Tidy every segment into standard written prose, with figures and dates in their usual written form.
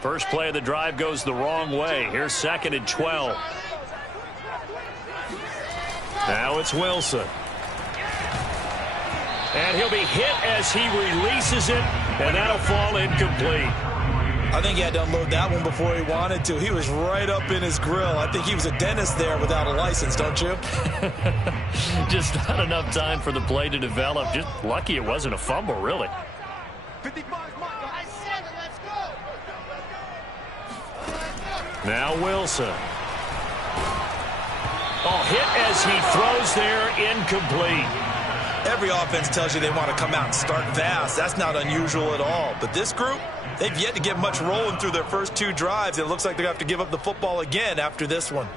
First play of the drive goes the wrong way. Here's 2nd and 12. Now it's Wilson. And he'll be hit as he releases it, and that'll fall incomplete. I think he had to unload that one before he wanted to. He was right up in his grill. I think he was a dentist there without a license, don't you? Just not enough time for the play to develop. Just lucky it wasn't a fumble, really. Now Wilson. Oh, hit as he throws there, incomplete. Every offense tells you they want to come out and start fast. That's not unusual at all. But this group, they've yet to get much rolling through their first 2 drives. It looks like they're going to have to give up the football again after this one.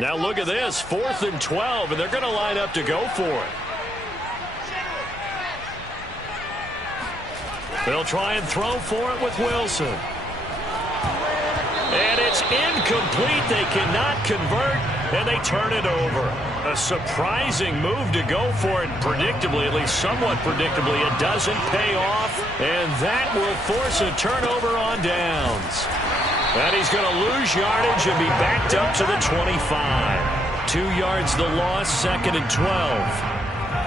Now look at this, 4th and 12, and they're going to line up to go for it. They'll try and throw for it with Wilson. And it's incomplete. They cannot convert, and they turn it over. A surprising move to go for it. Predictably, at least somewhat predictably, it doesn't pay off, and that will force a turnover on downs. And he's going to lose yardage and be backed up to the 25. 2 yards the loss, 2nd and 12.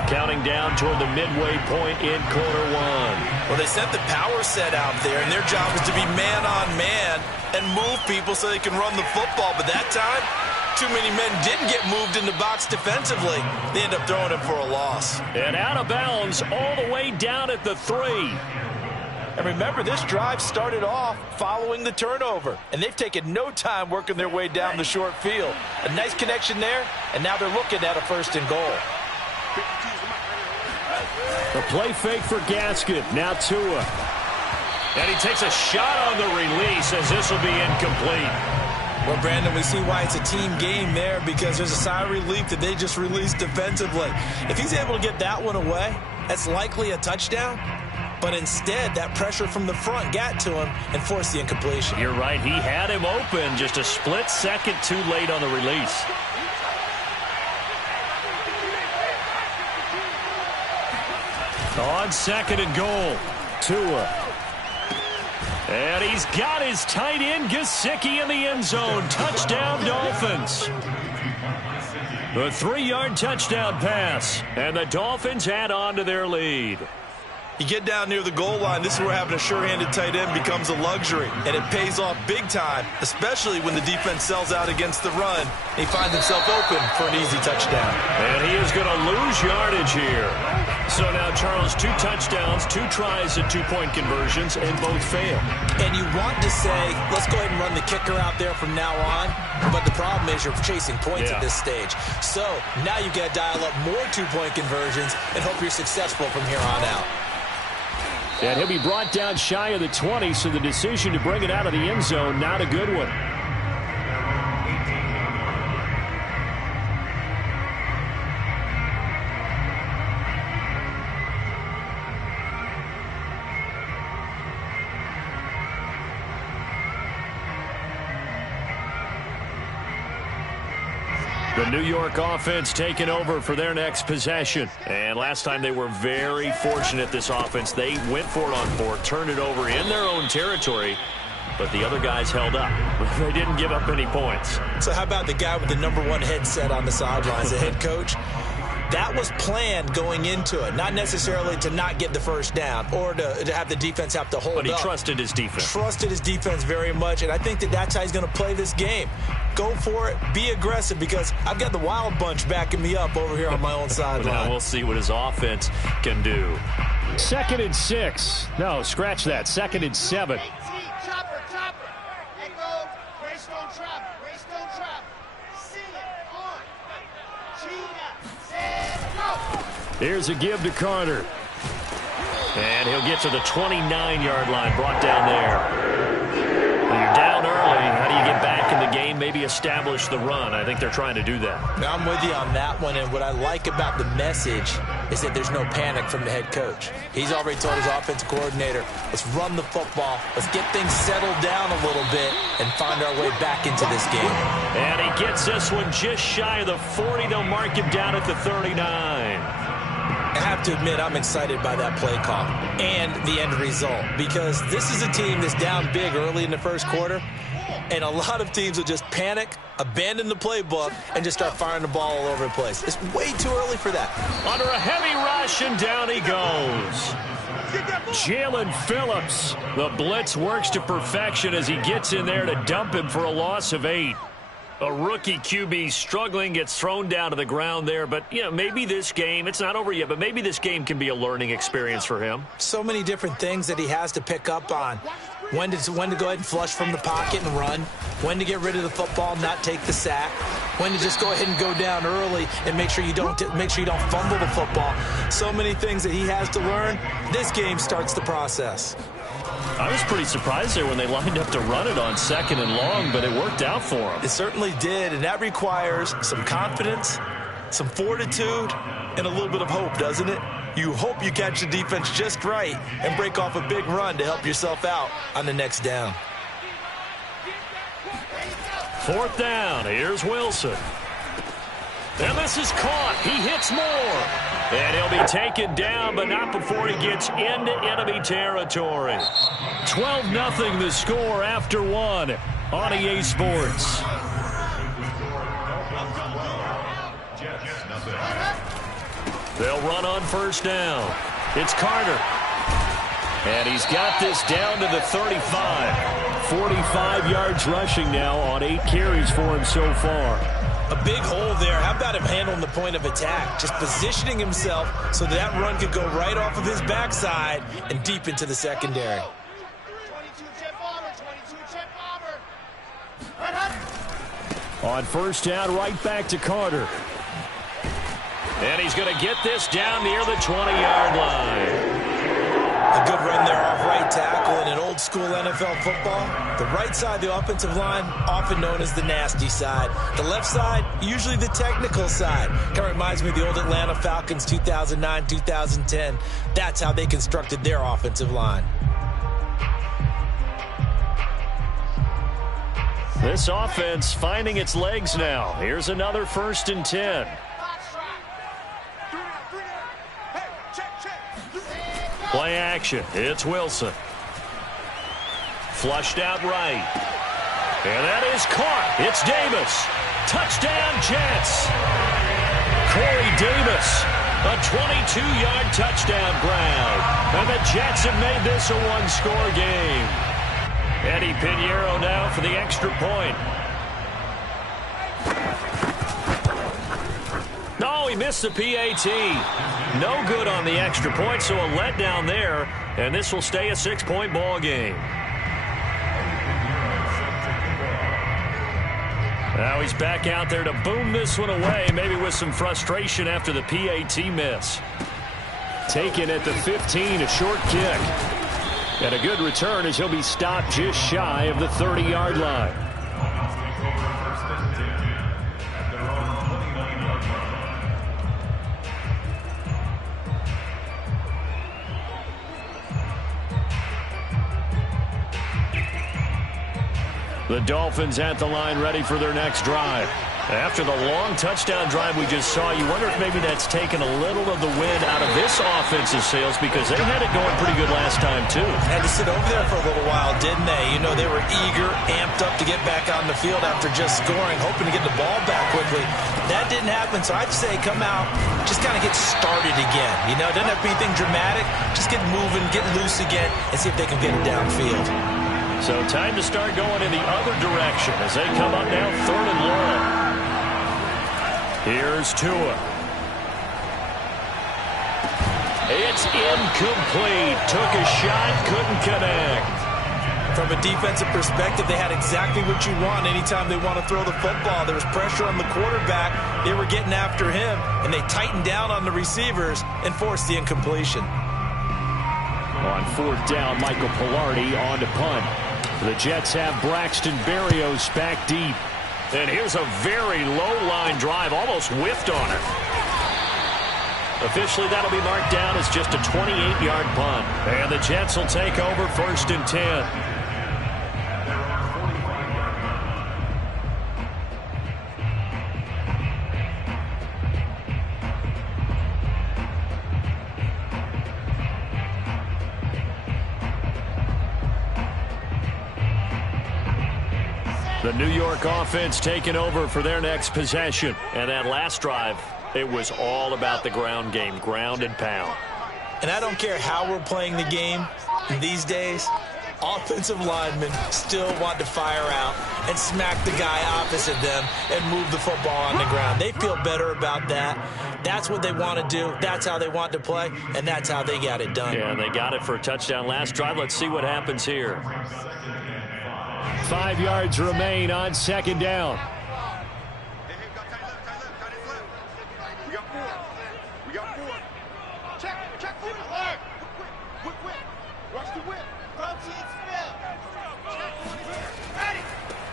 Counting down toward the midway point in quarter 1. Well, they sent the power set out there, and their job is to be man-on-man and move people so they can run the football. But that time, too many men didn't get moved in the box defensively. They end up throwing him for a loss. And out of bounds all the way down at the 3. And remember, this drive started off following the turnover, and they've taken no time working their way down the short field. A nice connection there, and now they're looking at a 1st and goal. The play fake for Gaskin. Now Tua. And he takes a shot on the release as this will be incomplete. Well, Brandon, we see why it's a team game there, because there's a sigh of relief that they just released defensively. If he's able to get that one away, that's likely a touchdown. But instead, that pressure from the front got to him and forced the incompletion. You're right. He had him open, just a split second too late on the release. On 2nd and goal, Tua. And he's got his tight end, Gesicki, in the end zone. Touchdown, Dolphins. A 3-yard touchdown pass, and the Dolphins add on to their lead. You get down near the goal line, this is where having a sure-handed tight end becomes a luxury, and it pays off big time, especially when the defense sells out against the run. He finds himself open for an easy touchdown. And he is going to lose yardage here. So now, Charles, 2 touchdowns, 2 tries at 2-point conversions, and both fail. And you want to say, let's go ahead and run the kicker out there from now on, but the problem is you're chasing points at this stage. So now you got to dial up more 2-point conversions and hope you're successful from here on out. And he'll be brought down shy of the 20, so the decision to bring it out of the end zone, not a good one. The New York offense taking over for their next possession. And last time they were very fortunate, this offense. They went for it on 4, turned it over in their own territory, but the other guys held up. They didn't give up any points. So how about the guy with the #1 headset on the sidelines, the head coach? That was planned going into it, not necessarily to not get the first down or to have the defense have to hold up. But he trusted his defense. Trusted his defense very much, and I think that's how he's going to play this game. Go for it, be aggressive, because I've got the wild bunch backing me up over here on my own sideline. Now we'll see what his offense can do. 2nd and 6. No, scratch that. 2nd and 7. Here's a give to Carter. And he'll get to the 29-yard line, brought down there. When you're down early, how do you get back in the game? Maybe maybe establish the run. I think they're trying to do that. Now, I'm with you on that one, and what I like about the message is that there's no panic from the head coach. He's already told his offensive coordinator, let's run the football, let's get things settled down a little bit and find our way back into this game. And he gets this one just shy of the 40. They'll mark him down at the 39. I have to admit, I'm excited by that play call and the end result, because this is a team that's down big early in the first quarter, and a lot of teams will just panic, abandon the playbook, and just start firing the ball all over the place. It's way too early for that. Under a heavy rush, and down he goes. Jalen Phillips. The blitz works to perfection as he gets in there to dump him for a loss of 8. A rookie QB struggling, gets thrown down to the ground there. But, you know, maybe this game, it's not over yet, but maybe this game can be a learning experience for him. So many different things that he has to pick up on. When to go ahead and flush from the pocket and run. When to get rid of the football and not take the sack. When to just go ahead and go down early and make sure you don't fumble the football. So many things that he has to learn. This game starts the process. I was pretty surprised there when they lined up to run it on 2nd and long, but it worked out for him. It certainly did, and that requires some confidence, some fortitude, and a little bit of hope, doesn't it? You hope you catch the defense just right and break off a big run to help yourself out on the next down. 4th down. Here's Wilson. And this is caught. He hits more. And he'll be taken down, but not before he gets into enemy territory. 12-0 the score after 1 on EA Sports. They'll run on 1st down. It's Carter. And he's got this down to the 35. 45 yards rushing now on 8 carries for him so far. A big hole there. How about him handling the point of attack? Just positioning himself so that run could go right off of his backside and deep into the secondary. On 1st down, right back to Carter. And he's going to get this down near the 20-yard line. A good run there off right tackle in an old-school NFL football. The right side of the offensive line, often known as the nasty side. The left side, usually the technical side. Kind of reminds me of the old Atlanta Falcons 2009, 2010. That's how they constructed their offensive line. This offense finding its legs now. Here's another 1st and 10. Play action. It's Wilson. Flushed out right. And that is caught. It's Davis. Touchdown, Jets. Corey Davis. A 22-yard touchdown grab. And the Jets have made this a one-score game. Eddie Pinheiro now for the extra point. No, he missed the PAT. No good on the extra point, so a letdown there, and this will stay a 6-point ball game. Now he's back out there to boom this one away, maybe with some frustration after the PAT miss. Taken at the 15, a short kick. And a good return as he'll be stopped just shy of the 30-yard line. The Dolphins at the line ready for their next drive. After the long touchdown drive we just saw, you wonder if maybe that's taken a little of the wind out of this offensive sails, because they had it going pretty good last time, too. Had to sit over there for a little while, didn't they? You know, they were eager, amped up to get back on the field after just scoring, hoping to get the ball back quickly. That didn't happen, so I'd say come out, just kind of get started again. You know, doesn't have to be anything dramatic. Just get moving, get loose again, and see if they can get it downfield. So time to start going in the other direction as they come up now 3rd and long. Here's Tua. It's incomplete. Took a shot, couldn't connect. From a defensive perspective, they had exactly what you want anytime they want to throw the football. There was pressure on the quarterback. They were getting after him, and they tightened down on the receivers and forced the incompletion. On 4th down, Michael Pilardi on to punt. The Jets have Braxton Berrios back deep. And here's a very low-line drive, almost whiffed on it. Officially, that'll be marked down as just a 28-yard punt. And the Jets will take over 1st and 10. The New York offense taking over for their next possession. And that last drive, it was all about the ground game, ground and pound. And I don't care how we're playing the game these days, offensive linemen still want to fire out and smack the guy opposite them and move the football on the ground. They feel better about that. That's what they want to do. That's how they want to play, and that's how they got it done. Yeah, and they got it for a touchdown last drive. Let's see what happens here. 5 yards remain on 2nd down.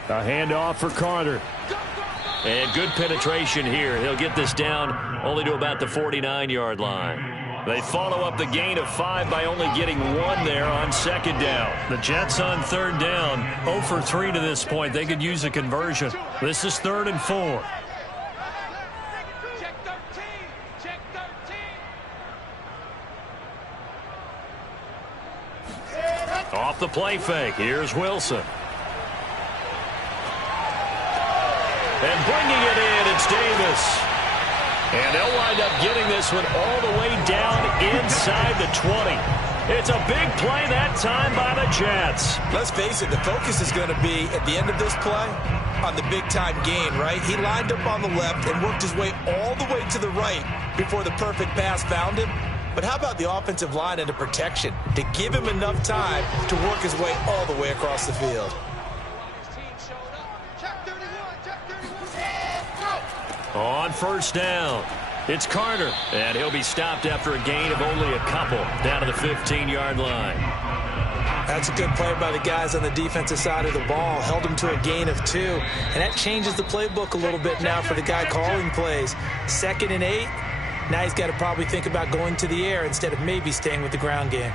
A handoff for Carter. And good penetration here. He'll get this down only to about the 49-yard line. They follow up the gain of 5 by only getting 1 there on 2nd down. The Jets on 3rd down, 0 for 3 to this point. They could use a conversion. This is 3rd and 4. Off the play fake, here's Wilson. And bringing it in, it's Davis. And they'll wind up getting this one all the way down inside the 20. It's a big play that time by the Jets. Let's face it, the focus is going to be, at the end of this play, on the big-time gain, right? He lined up on the left and worked his way all the way to the right before the perfect pass found him. But how about the offensive line and the protection to give him enough time to work his way all the way across the field? On 1st down, it's Carter, and he'll be stopped after a gain of only a couple down to the 15-yard line. That's a good play by the guys on the defensive side of the ball. Held him to a gain of 2, and that changes the playbook a little bit now for the guy calling plays. 2nd and 8, now he's got to probably think about going to the air instead of maybe staying with the ground game.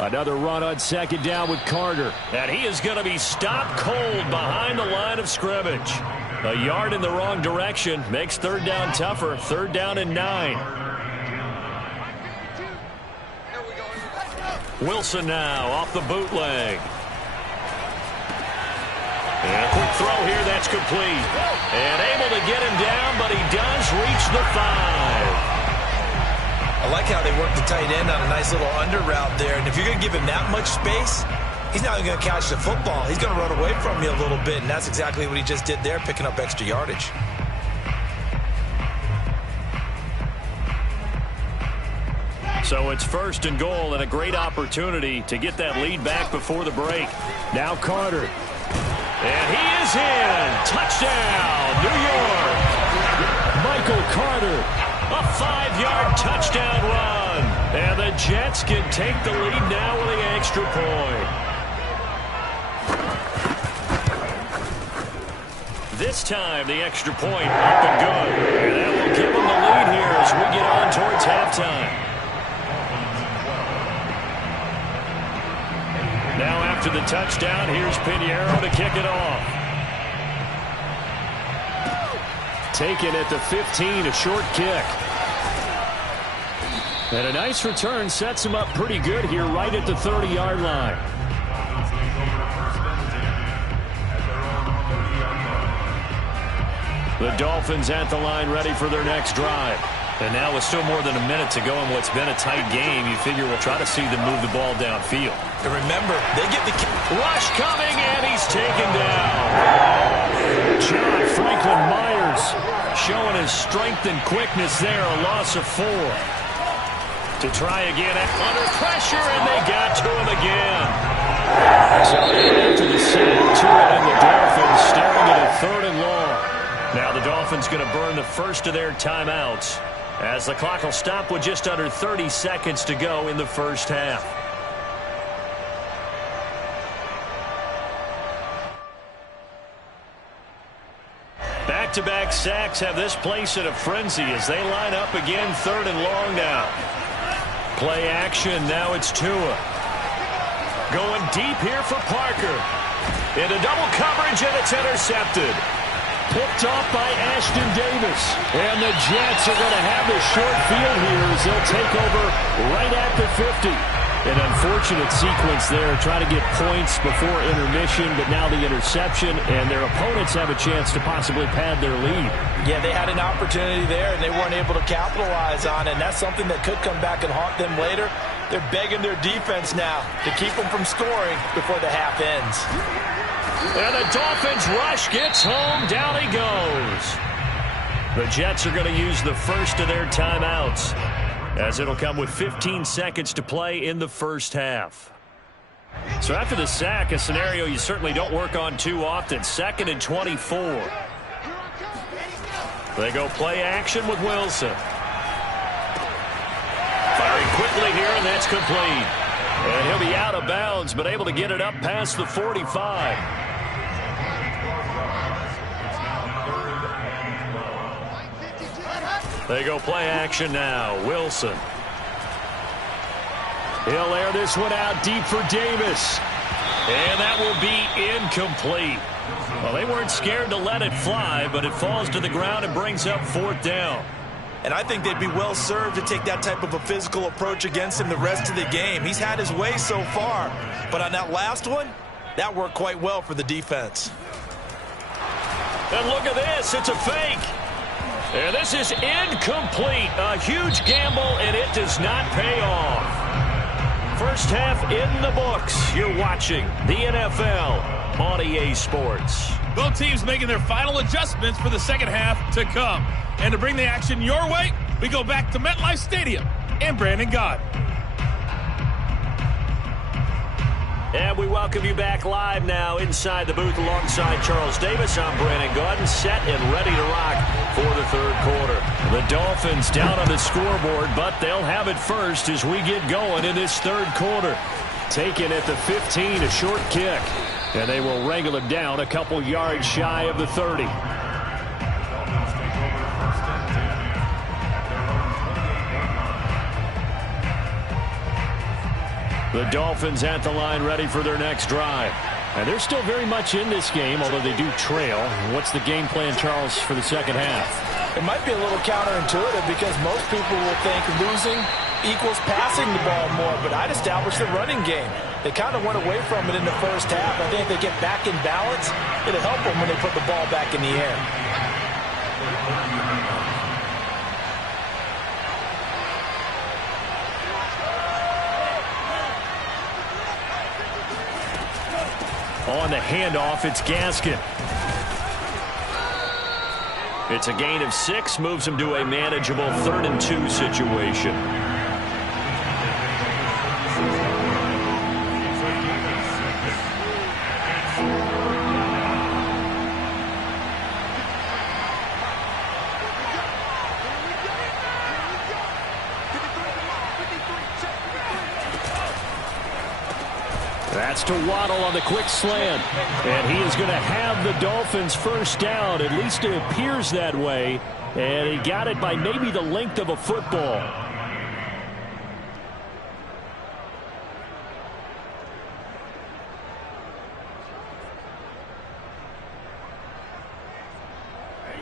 Another run on 2nd down with Carter. And he is going to be stopped cold behind the line of scrimmage. A yard in the wrong direction makes 3rd down tougher. 3rd down and 9. Wilson now off the bootleg. And a quick throw here, that's complete. And able to get him down, but he does reach the 5. I like how they work the tight end on a nice little under route there. And if you're going to give him that much space, he's not going to catch the football. He's going to run away from you a little bit, and that's exactly what he just did there, picking up extra yardage. So it's 1st and goal and a great opportunity to get that lead back before the break. Now Carter. And he is in. Touchdown, New York. Michael Carter. A 5-yard touchdown run. And the Jets can take the lead now with the extra point. This time, the extra point up and good. And that will give them the lead here as we get on towards halftime. Now after the touchdown, here's Pinheiro to kick it off. Taken at the 15, a short kick. And a nice return sets him up pretty good here right at the 30-yard line. The Dolphins at the line ready for their next drive. And now with still more than a minute to go in what's been a tight game, you figure we'll try to see them move the ball downfield. And remember, they get the rush coming, and he's taken down. John Franklin Myers showing his strength and quickness there, a loss of 4. To try again under pressure, and they got to him again. So after the sack, Tua and the Dolphins staring at a 3rd and long. Now the Dolphins going to burn the first of their timeouts as the clock will stop with just under 30 seconds to go in the first half. Back-to-back sacks have this place in a frenzy as they line up again 3rd and long now. Play action, now it's Tua. Going deep here for Parker. Into double coverage, and it's intercepted. Picked off by Ashton Davis. And the Jets are going to have the short field here as they'll take over right at the 50. An unfortunate sequence there, trying to get points before intermission, but now the interception, and their opponents have a chance to possibly pad their lead. Yeah, they had an opportunity there, and they weren't able to capitalize on it, and that's something that could come back and haunt them later. They're begging their defense now to keep them from scoring before the half ends. And the Dolphins rush gets home. Down he goes. The Jets are going to use the first of their timeouts, as it'll come with 15 seconds to play in the first half. So after the sack, a scenario you certainly don't work on too often. 2nd and 24. They go play action with Wilson. Firing quickly here, and that's complete. And he'll be out of bounds, but able to get it up past the 45. They go play action now. Wilson. He'll air this one out deep for Davis. And that will be incomplete. Well, they weren't scared to let it fly, but it falls to the ground and brings up 4th down. And I think they'd be well served to take that type of a physical approach against him the rest of the game. He's had his way so far, but on that last one, that worked quite well for the defense. And look at this. It's a fake. And this is incomplete. A huge gamble, and it does not pay off. First half in the books. You're watching the NFL on EA Sports. Both teams making their final adjustments for the second half to come. And to bring the action your way, we go back to MetLife Stadium and Brandon Gott. And we welcome you back live now inside the booth alongside Charles Davis. I'm Brandon Gordon, set and ready to rock for the 3rd quarter. The Dolphins down on the scoreboard, but they'll have it first as we get going in this 3rd quarter. Taken at the 15, a short kick. And they will wrangle it down a couple yards shy of the 30. The Dolphins at the line ready for their next drive. And they're still very much in this game, although they do trail. What's the game plan, Charles, for the second half? It might be a little counterintuitive because most people will think losing equals passing the ball more, but I'd establish the running game. They kind of went away from it in the first half. I think if they get back in balance, it'll help them when they put the ball back in the air. On the handoff, it's Gaskin. It's a gain of 6, moves him to a manageable 3rd and 2 situation. That's to Waddle on the quick slant. And he is going to have the Dolphins first down. At least it appears that way. And he got it by maybe the length of a football.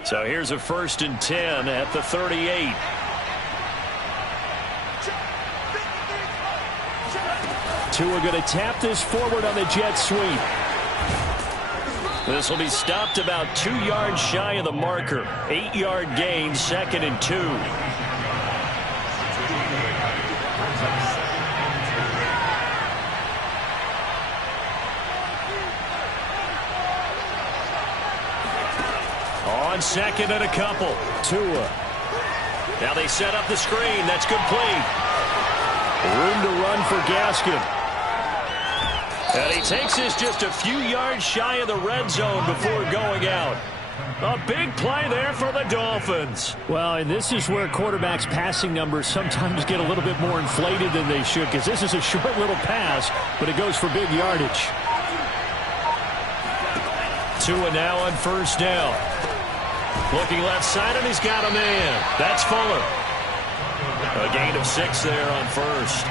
So here's a 1st and 10 at the 38. Tua going to tap this forward on the jet sweep. This will be stopped about 2 yards shy of the marker. 8-yard gain, 2nd and 2. On 2nd and a couple. Tua. Now they set up the screen. That's complete. Room to run for Gaskin. And he takes this just a few yards shy of the red zone before going out. A big play there for the Dolphins. Well, and this is where quarterbacks' passing numbers sometimes get a little bit more inflated than they should, because this is a short little pass, but it goes for big yardage. Tua now on first down. Looking left side, and he's got a man. That's Fuller. A gain of 6 there on first.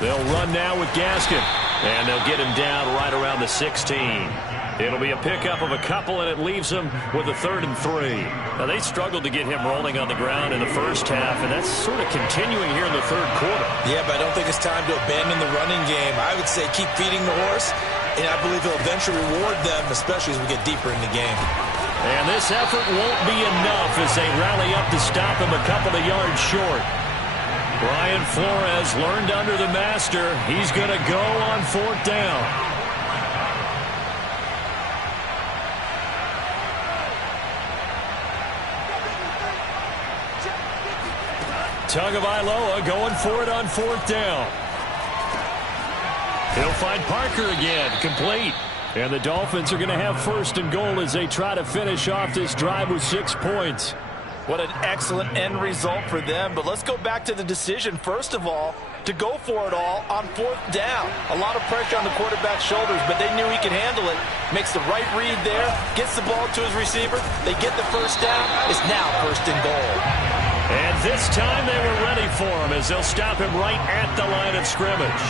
They'll run now with Gaskin, and they'll get him down right around the 16. It'll be a pickup of a couple, and it leaves them with a 3rd and 3. Now, they struggled to get him rolling on the ground in the first half, and that's sort of continuing here in the 3rd quarter. Yeah, but I don't think it's time to abandon the running game. I would say keep feeding the horse, and I believe he'll eventually reward them, especially as we get deeper in the game. And this effort won't be enough as they rally up to stop him a couple of yards short. Brian Flores learned under the master. He's going to go on 4th down. Tagovailoa going for it on 4th down. He'll find Parker again, complete. And the Dolphins are going to have 1st and goal as they try to finish off this drive with 6 points. What an excellent end result for them. But let's go back to the decision, first of all, to go for it all on 4th down. A lot of pressure on the quarterback's shoulders, but they knew he could handle it. Makes the right read there, gets the ball to his receiver. They get the 1st down. It's now 1st and goal. And this time they were ready for him as they'll stop him right at the line of scrimmage.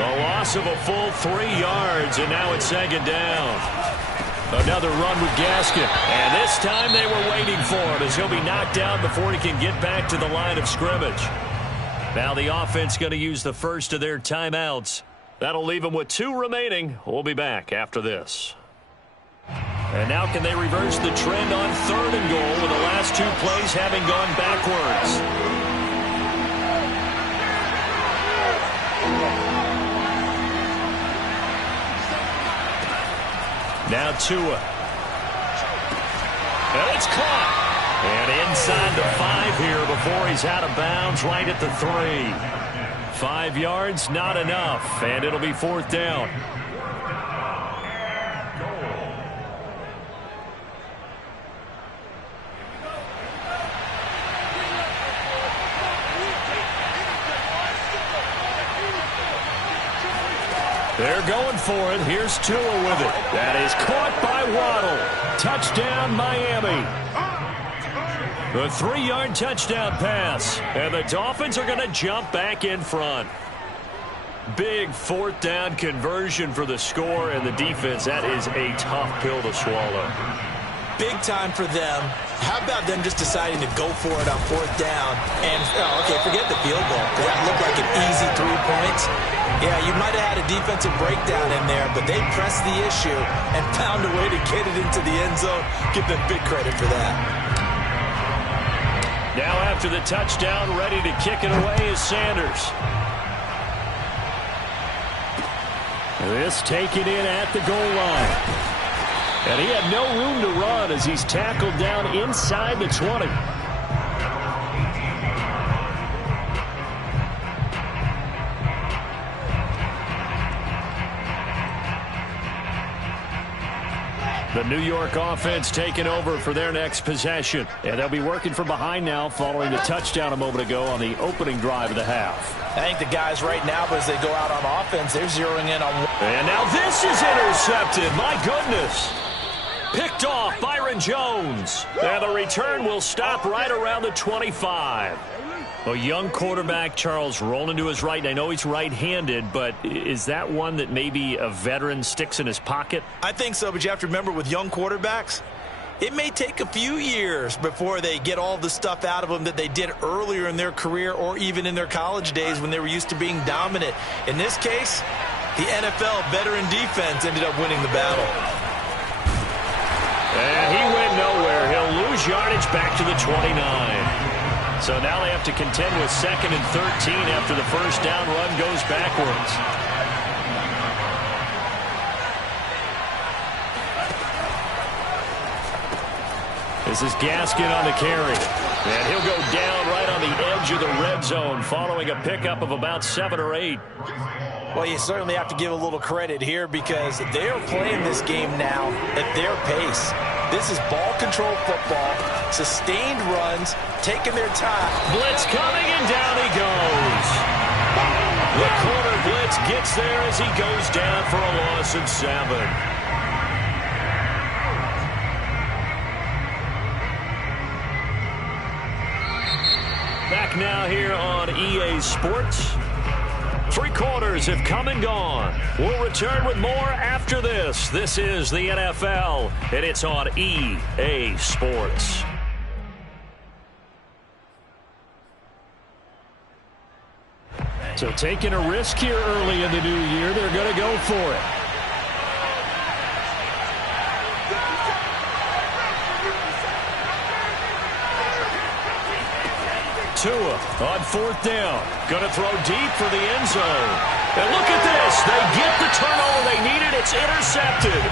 A loss of a full 3 yards, and now it's 2nd down. Another run with Gaskin. And this time they were waiting for him as he'll be knocked down before he can get back to the line of scrimmage. Now the offense going to use the first of their timeouts. That'll leave them with 2 remaining. We'll be back after this. And now can they reverse the trend on 3rd and goal with the last 2 plays having gone backwards? Now Tua. And it's caught. And inside the 5 here before he's out of bounds right at the 3. 5 yards, not enough. And it'll be 4th down. They're going for it. Here's Tua with it. That is caught by Waddle. Touchdown, Miami. The 3-yard touchdown pass. And the Dolphins are going to jump back in front. Big 4th down conversion for the score, and the defense, that is a tough pill to swallow. Big time for them. How about them just deciding to go for it on 4th down? And, okay, forget the field goal. That looked like an easy 3 points. Yeah, you might have had a defensive breakdown in there, but they pressed the issue and found a way to get it into the end zone. Give them big credit for that. Now after the touchdown, ready to kick it away is Sanders. This taken in at the goal line. And he had no room to run as he's tackled down inside the 20. The New York offense taking over for their next possession. And they'll be working from behind now following the touchdown a moment ago on the opening drive of the half. I think the guys right now, but as they go out on offense, they're zeroing in on one. And now this is intercepted. My goodness. Picked off Byron Jones. And the return will stop right around the 25. A young quarterback, Charles, rolling to his right. I know he's right-handed, but is that one that maybe a veteran sticks in his pocket? I think so, but you have to remember with young quarterbacks, it may take a few years before they get all the stuff out of them that they did earlier in their career or even in their college days when they were used to being dominant. In this case, the NFL veteran defense ended up winning the battle. And he went nowhere. He'll lose yardage back to the 29. So now they have to contend with 2nd and 13 after the first down run goes backwards. This is Gaskin on the carry. And he'll go down right on the edge of the red zone following a pickup of about 7 or 8. Well, you certainly have to give a little credit here because they're playing this game now at their pace. This is ball control football, sustained runs, taking their time. Blitz coming, and down he goes. The corner blitz gets there as he goes down for a loss of 7. Back now here on EA Sports. 3 quarters have come and gone. We'll return with more after this. This is the NFL, and it's on EA Sports. So taking a risk here early in the new year, they're going to go for it. Tua on 4th down. Going to throw deep for the end zone. And look at this. They get the turnover they needed. It's intercepted.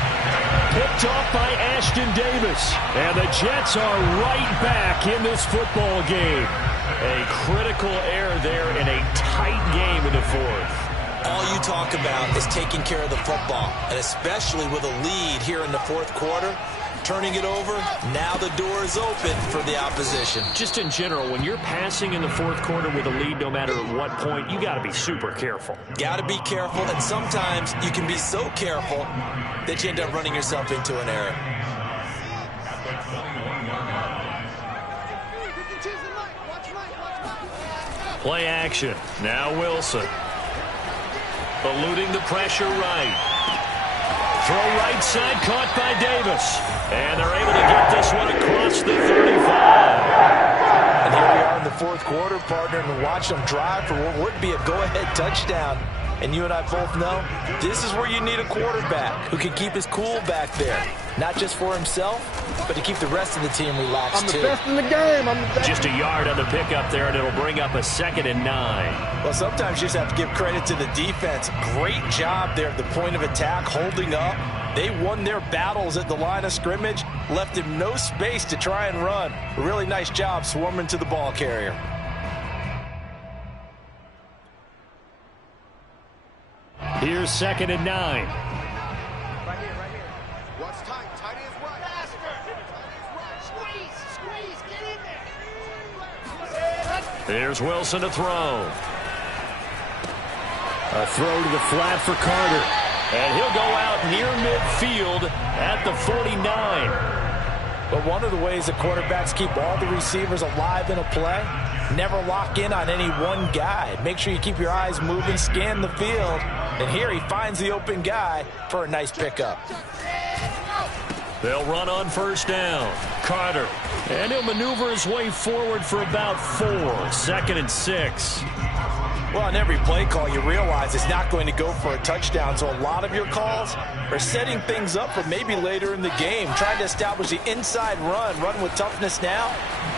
Picked off by Ashton Davis. And the Jets are right back in this football game. A critical error there in a tight game in the 4th. All you talk about is taking care of the football, and especially with a lead here in the 4th quarter. Turning it over, now the door is open for the opposition. Just in general, when you're passing in the 4th quarter with a lead, no matter at what point, you got to be super careful. Got to be careful, and sometimes you can be so careful that you end up running yourself into an error. Play action. Now Wilson. Eluding the pressure right. Throw right side, caught by Davis. And they're able to get this one across the 35. And here we are in the 4th quarter, partner, and watch them drive for what would be a go-ahead touchdown. And you and I both know this is where you need a quarterback who can keep his cool back there. Not just for himself, but to keep the rest of the team relaxed, too. I'm the best in the game. I'm the best. Just a yard on the pickup there, and it'll bring up a 2nd and 9. Well, sometimes you just have to give credit to the defense. Great job there at the point of attack, holding up. They won their battles at the line of scrimmage, left him no space to try and run. A really nice job swarming to the ball carrier. Here's 2nd and 9. Right here, right here. What's tight? Tight is right. Faster. Tight is right. Squeeze, get in there. There's Wilson to throw. A throw to the flat for Carter. And he'll go out near midfield at the 49. But one of the ways the quarterbacks keep all the receivers alive in a play, never lock in on any one guy. Make sure you keep your eyes moving, scan the field. And here he finds the open guy for a nice pickup. They'll run on 1st down. Carter. And he'll maneuver his way forward for about 4. 2nd and 6. Well, on every play call, you realize it's not going to go for a touchdown. So a lot of your calls are setting things up for maybe later in the game, trying to establish the inside run with toughness now,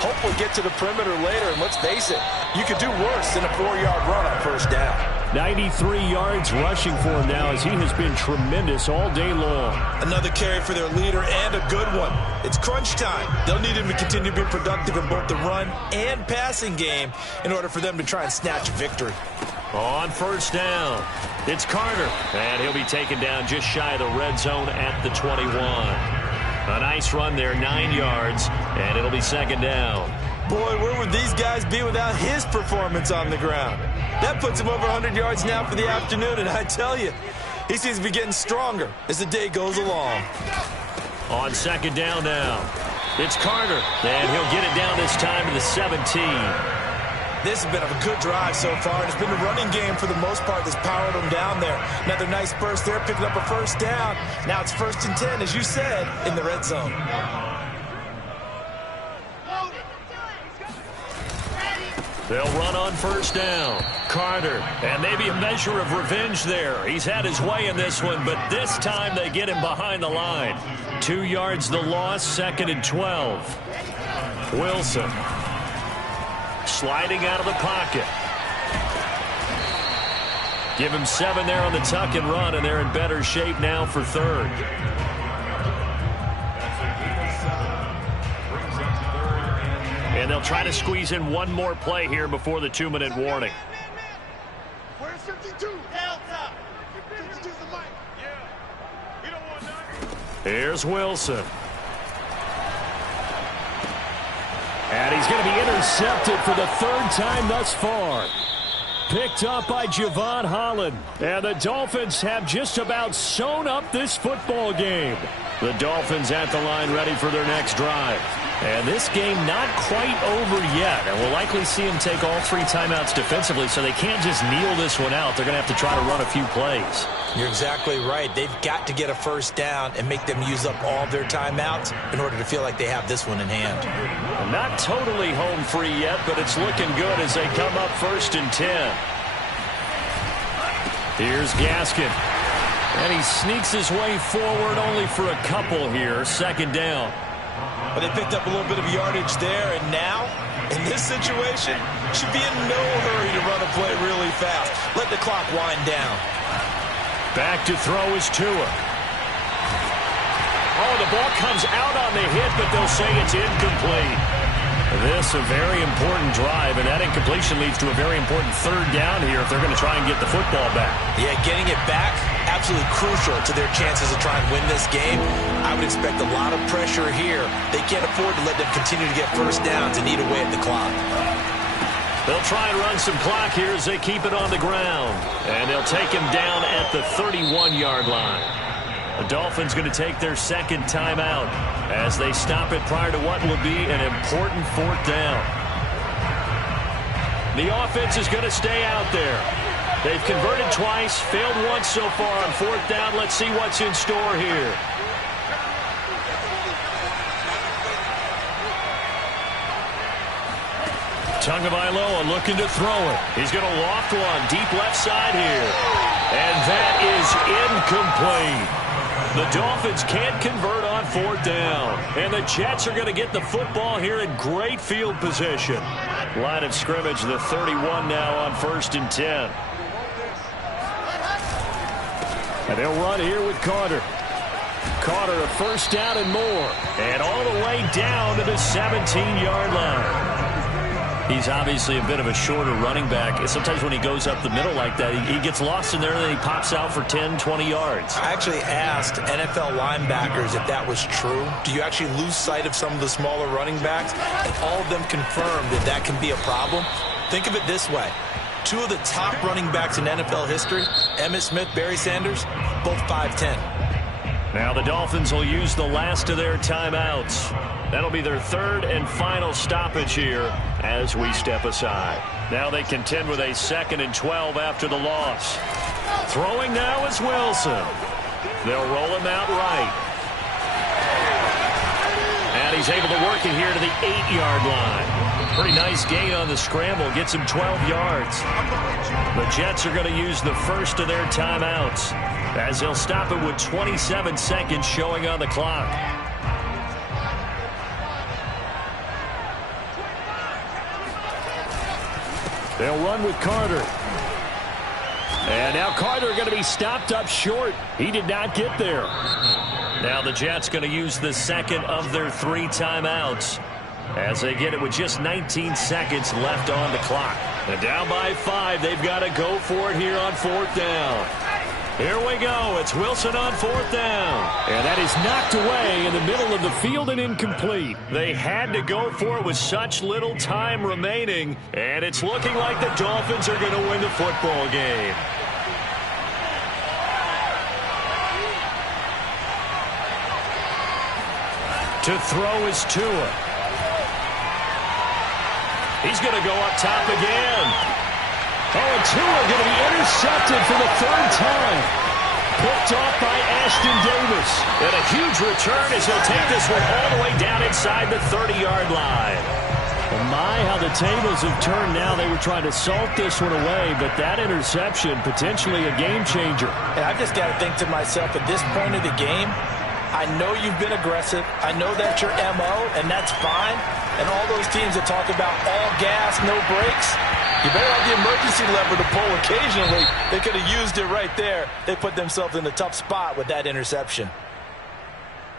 hopefully get to the perimeter later. And let's face it, you could do worse than a 4-yard run on 1st down. 93 yards rushing for him now as he has been tremendous all day long. Another carry for their leader and a good one. It's crunch time. They'll need him to continue to be productive in both the run and passing game in order for them to try and snatch a victory. On 1st down, it's Carter. And he'll be taken down just shy of the red zone at the 21. A nice run there, 9 yards, and it'll be 2nd down. Boy, where would these guys be without his performance on the ground? That puts him over 100 yards now for the afternoon, and I tell you, he seems to be getting stronger as the day goes along. On 2nd down now, it's Carter, and he'll get it down this time to the 17. This has been a good drive so far, and it's been the running game for the most part that's powered them down there. Another nice burst there, picking up a 1st down. Now it's 1st and 10, as you said, in the red zone. They'll run on 1st down. Carter, and maybe a measure of revenge there. He's had his way in this one, but this time they get him behind the line. 2 yards the loss, 2nd and 12. Wilson. sliding out of the pocket. Give him 7 there on the tuck and run, and they're in better shape now for third. And they'll try to squeeze in one more play here before the 2-minute warning. Where's 52? Delta. 52's the mic. Yeah. We don't want none. Here's Wilson. And he's going to be intercepted for the 3rd time thus far. Picked up by Javon Holland. And the Dolphins have just about sewn up this football game. The Dolphins at the line ready for their next drive. And this game not quite over yet. And we'll likely see them take all 3 timeouts defensively, so they can't just kneel this one out. They're going to have to try to run a few plays. You're exactly right. They've got to get a first down and make them use up all of their timeouts in order to feel like they have this one in hand. Not totally home free yet, but it's looking good as they come up 1st and 10. Here's Gaskin. And he sneaks his way forward only for a couple here. 2nd down. But they picked up a little bit of yardage there, and now, in this situation, should be in no hurry to run a play really fast. Let the clock wind down. Back to throw is Tua. Oh, the ball comes out on the hit, but they'll say it's incomplete. This a very important drive, and that incompletion leads to a very important 3rd down here if they're going to try and get the football back. Yeah, getting it back, absolutely crucial to their chances of trying to win this game. I would expect a lot of pressure here. They can't afford to let them continue to get first downs and eat away at the clock. They'll try and run some clock here as they keep it on the ground. And they'll take him down at the 31-yard line. The Dolphins going to take their 2nd timeout as they stop it prior to what will be an important 4th down. The offense is going to stay out there. They've converted twice, failed once so far on 4th down. Let's see what's in store here. Tagovailoa looking to throw it. He's going to loft one deep left side here. And that is incomplete. The Dolphins can't convert on 4th down. And the Jets are going to get the football here in great field position. Line of scrimmage, the 31 now on 1st and 10. And they'll run here with Carter. Carter a 1st down and more. And all the way down to the 17-yard line. He's obviously a bit of a shorter running back. Sometimes when he goes up the middle like that, he gets lost in there and then he pops out for 10, 20 yards. I actually asked NFL linebackers if that was true. Do you actually lose sight of some of the smaller running backs? And all of them confirmed that that can be a problem. Think of it this way. 2 of the top running backs in NFL history, Emmitt Smith, Barry Sanders, both 5'10". Now the Dolphins will use the last of their timeouts. That'll be their 3rd and final stoppage here as we step aside. Now they contend with a 2nd and 12 after the loss. Throwing now is Wilson. They'll roll him out right. And he's able to work it here to the 8-yard line. Pretty nice gain on the scramble. Gets him 12 yards. The Jets are going to use the first of their timeouts as they'll stop it with 27 seconds showing on the clock. They'll run with Carter. And now Carter going to be stopped up short. He did not get there. Now the Jets going to use the 2nd of their 3 timeouts as they get it with just 19 seconds left on the clock. And down by 5, they've got to go for it here on 4th down. Here we go. It's Wilson on 4th down. And that is knocked away in the middle of the field and incomplete. They had to go for it with such little time remaining. And it's looking like the Dolphins are going to win the football game. To throw is Tua. He's going to go up top again. Oh, and Tua going to be intercepted for the 3rd time. Picked off by Ashton Davis. And a huge return as he'll take this one all the way down inside the 30-yard line. Well, my, how the tables have turned now. They were trying to salt this one away, but that interception, potentially a game changer. And I've just got to think to myself, at this point of the game, I know you've been aggressive. I know that's your MO, and that's fine. And all those teams that talk about all gas, no brakes, you better have the emergency lever to pull occasionally. They could have used it right there. They put themselves in a tough spot with that interception.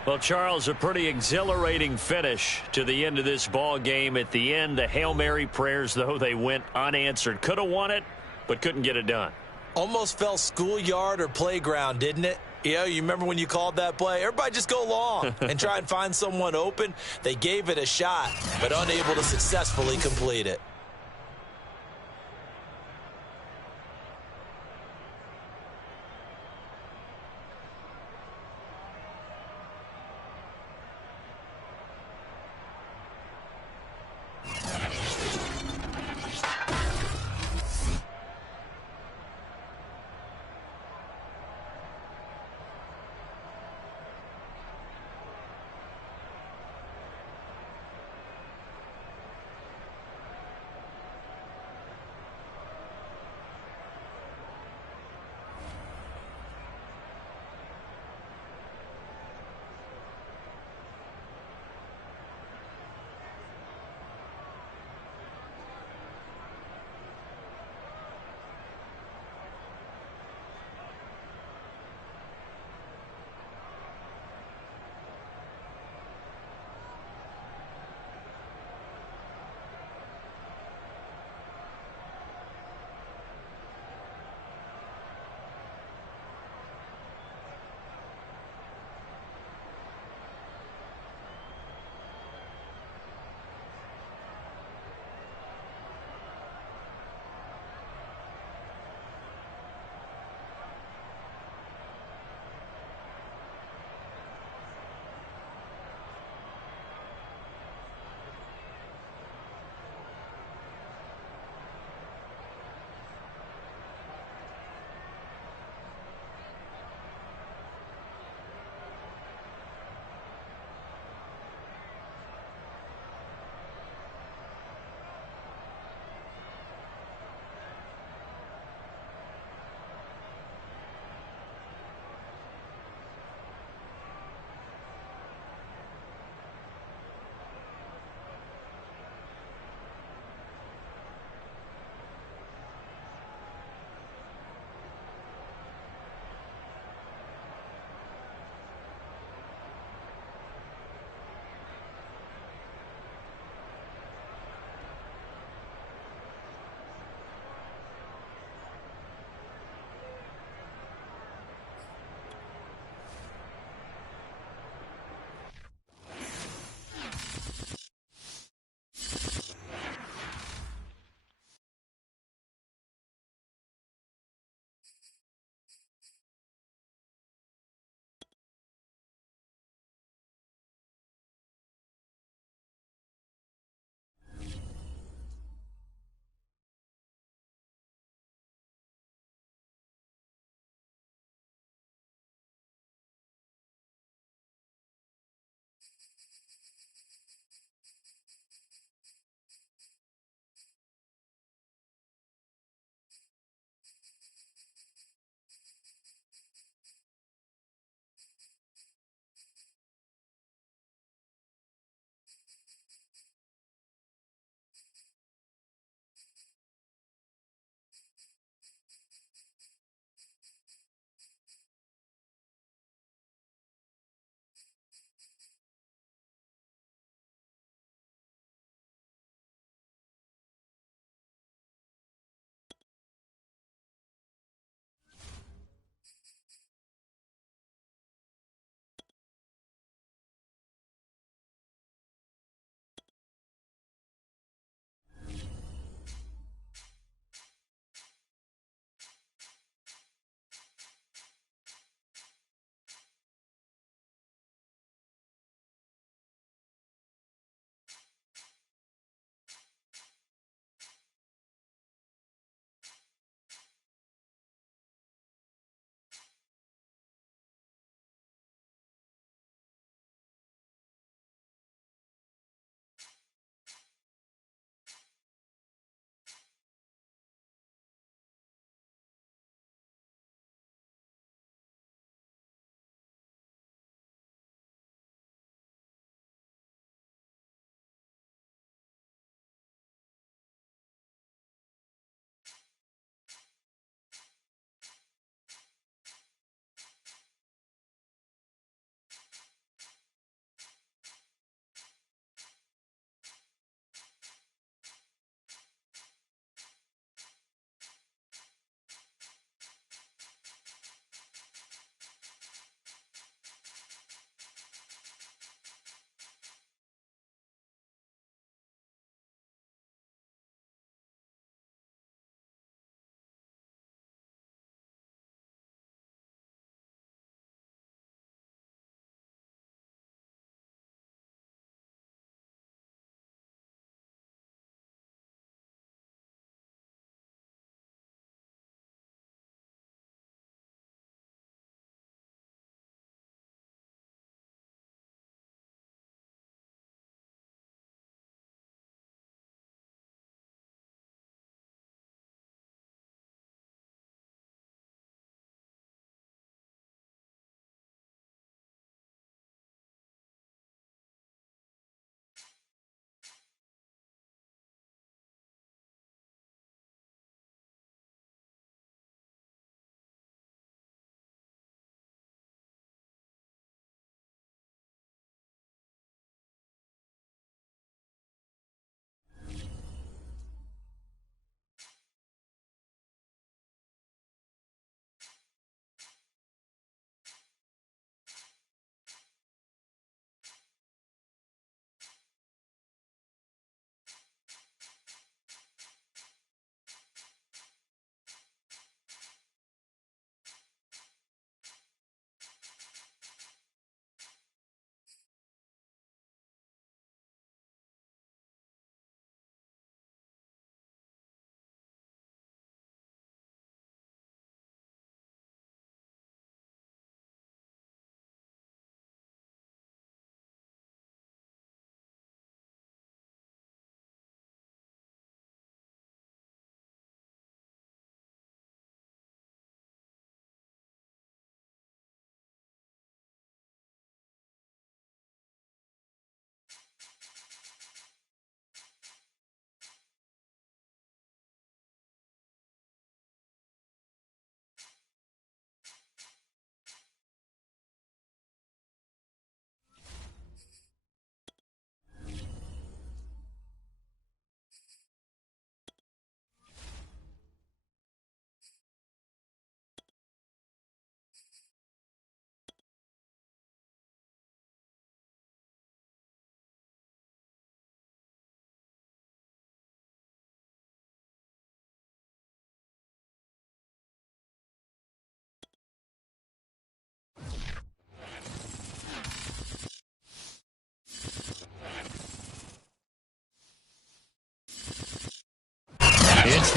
Well, Charles, a pretty exhilarating finish to the end of this ball game. At the end, the Hail Mary prayers, though, they went unanswered. Could have won it, but couldn't get it done. Almost felt schoolyard or playground, didn't it? Yeah, you remember when you called that play? Everybody just go long and try and find someone open. They gave it a shot, but unable to successfully complete it.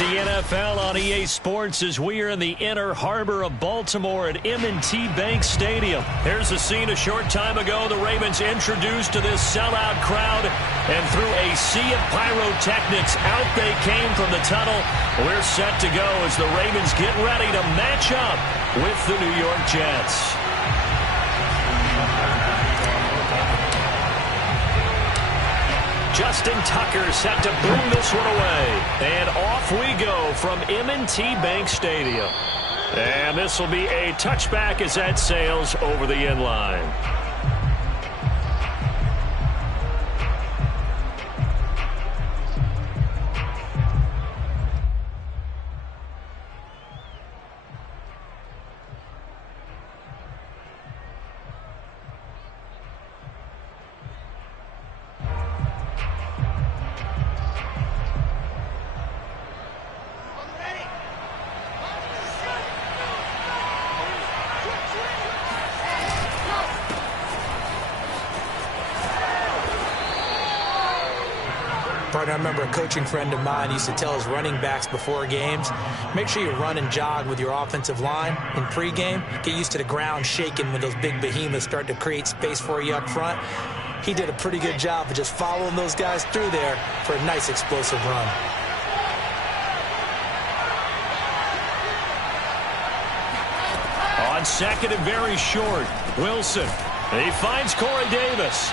the NFL on EA Sports as we are in the inner harbor of Baltimore at M&T Bank Stadium. Here's a scene a short time ago. The Ravens introduced to this sellout crowd, and through a sea of pyrotechnics, out they came from the tunnel. We're set to go as the Ravens get ready to match up with the New York Jets. Justin Tucker set to boom this one away. And off we go from M&T Bank Stadium. And this will be a touchback as that sails over the end line. I remember a coaching friend of mine used to tell his running backs before games, make sure you run and jog with your offensive line in pregame. Get used to the ground shaking when those big behemoths start to create space for you up front. He did a pretty good job of just following those guys through there for a nice explosive run. On second and very short, Wilson. He finds Corey Davis.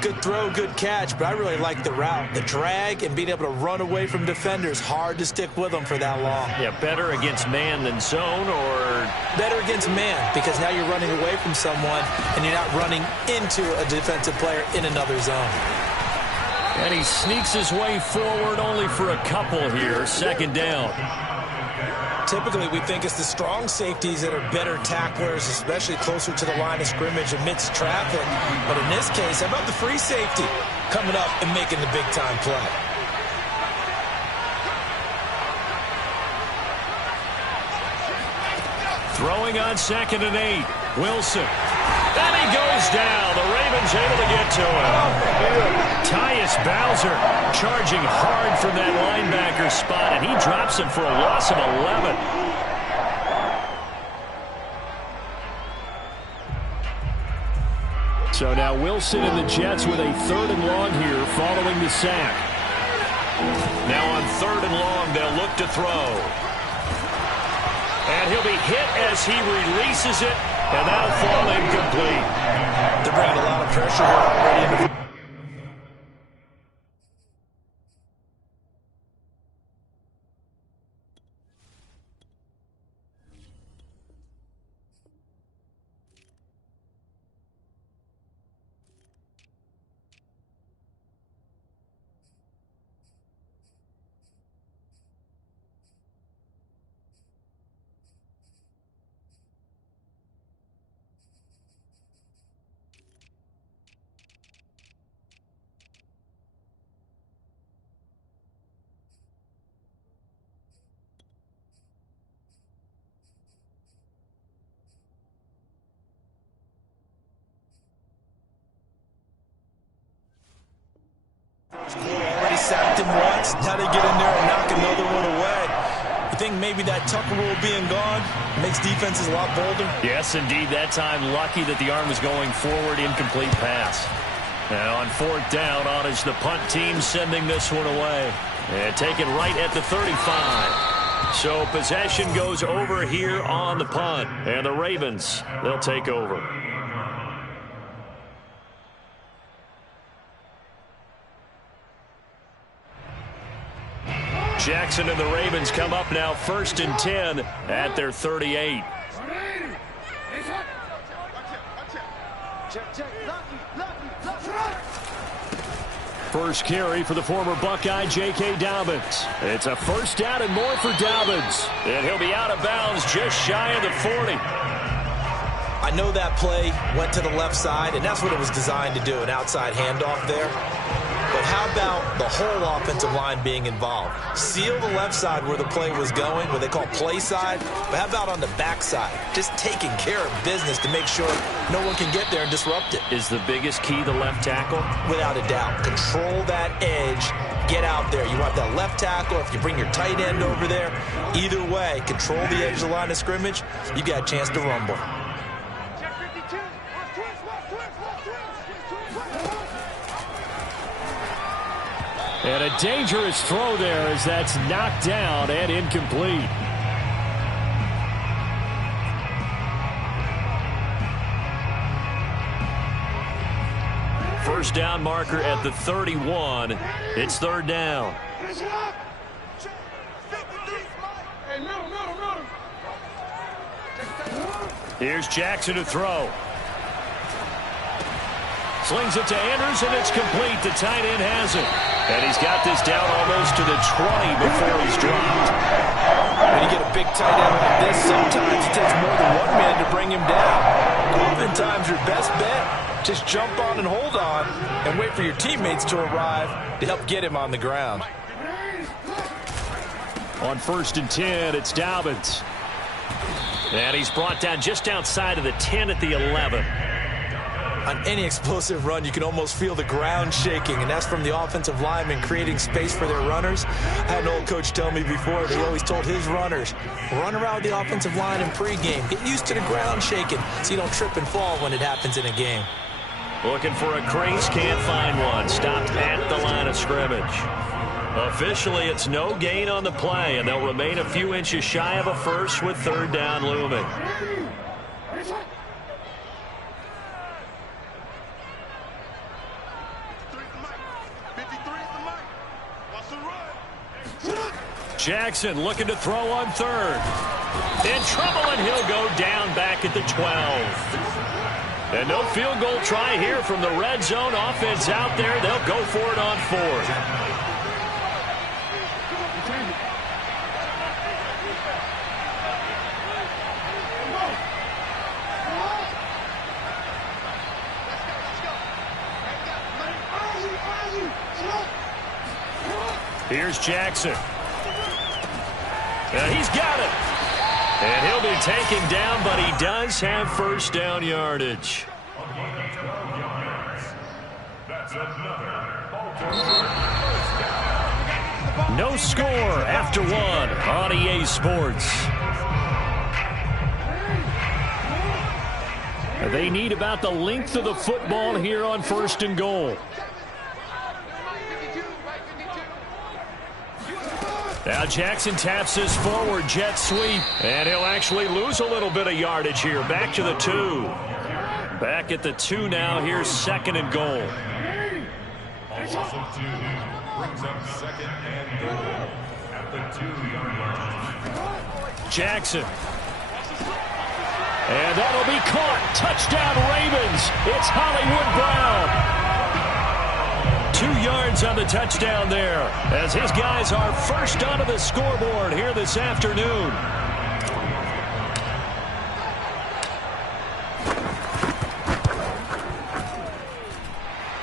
Good throw, good catch, but I really like the route. The drag and being able to run away from defenders, hard to stick with them for that long. Yeah, better against man than zone, or? Better against man, because now you're running away from someone and you're not running into a defensive player in another zone. And he sneaks his way forward only for a couple here, second down. Typically, we think it's the strong safeties that are better tacklers, especially closer to the line of scrimmage amidst traffic. But in this case, how about the free safety coming up and making the big-time play? Throwing on second and 8. Wilson. And he goes down. The Ravens able to get to him. Tyus Bowser charging hard from that linebacker spot, and he drops him for a loss of 11. So now Wilson and the Jets with a third and long here following the sack. Now on third and long, they'll look to throw. And he'll be hit as he releases it, and that'll fall incomplete. They're bringing a lot of pressure here already. Already sacked him once. Now they get in there and knock another one away. You think maybe that Tucker rule being gone makes defenses a lot bolder? Yes, indeed. That time, lucky that the arm was going forward, incomplete pass. Now on fourth down, on is the punt team sending this one away. And take it right at the 35. So possession goes over here on the punt. And the Ravens, they'll take over. Jackson and the Ravens come up now first and 10 at their 38. First carry for the former Buckeye, J.K. Dobbins. It's a first down and more for Dobbins. And he'll be out of bounds just shy of the 40. I know that play went to the left side, and that's what it was designed to do, an outside handoff there. But how about the whole offensive line being involved? Seal the left side where the play was going, what they call play side. But how about on the back side? Just taking care of business to make sure no one can get there and disrupt it. Is the biggest key the left tackle? Without a doubt. Control that edge. Get out there. You want that left tackle. If you bring your tight end over there, either way, control the edge of the line of scrimmage, you got a chance to rumble. And a dangerous throw there as that's knocked down and incomplete. First down marker at the 31. It's third down. Here's Jackson to throw. Slings it to Andrews, and it's complete. The tight end has it. And he's got this down almost to the 20 before he's dropped. When you get a big tight end like this, sometimes it takes more than one man to bring him down. Oftentimes, your best bet, just jump on and hold on and wait for your teammates to arrive to help get him on the ground. On 1st and 10, it's Dobbins. And he's brought down just outside of the 10 at the 11. On any explosive run, you can almost feel the ground shaking, and that's from the offensive linemen creating space for their runners. I had an old coach tell me before, he always told his runners, run around the offensive line in pregame. Get used to the ground shaking so you don't trip and fall when it happens in a game. Looking for a Cris, can't find one. Stopped at the line of scrimmage. Officially, it's no gain on the play, and they'll remain a few inches shy of a first with third down looming. Jackson looking to throw on third. In trouble, and he'll go down back at the 12. And no field goal try here from the red zone. Offense out there. They'll go for it on fourth. Here's Jackson. He's got it. And he'll be taken down, but he does have first down yardage. No score after one on EA Sports. They need about the length of the football here on 1st and goal. Now Jackson taps his forward jet sweep, and he'll actually lose a little bit of yardage here. Back to the 2. Back at the 2 now. Here's 2nd and goal. Brings up 2nd and goal at the 2-yard line. Jackson. And that'll be caught. Touchdown Ravens. It's Hollywood Brown. 2 yards on the touchdown there, as his guys are first onto the scoreboard here this afternoon.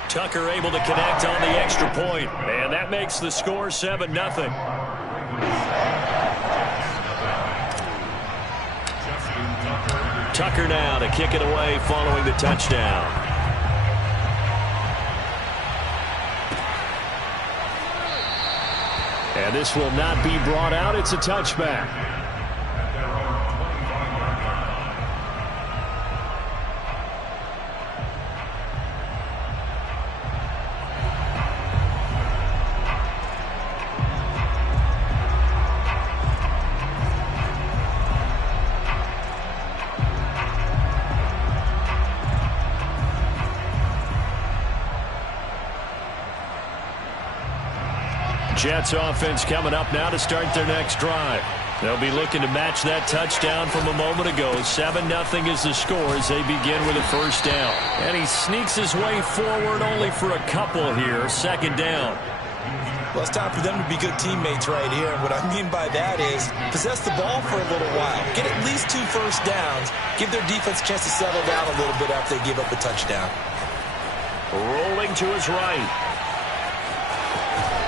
Tucker able to connect on the extra point, and that makes the score 7-0. Tucker now to kick it away following the touchdown. And this will not be brought out. It's a touchback. Jets offense coming up now to start their next drive. They'll be looking to match that touchdown from a moment ago. 7-0 is the score as they begin with a first down. And he sneaks his way forward only for a couple here. 2nd down. Well, it's time for them to be good teammates right here. And what I mean by that is possess the ball for a little while. Get at least 2 first downs. Give their defense a chance to settle down a little bit after they give up a touchdown. Rolling to his right.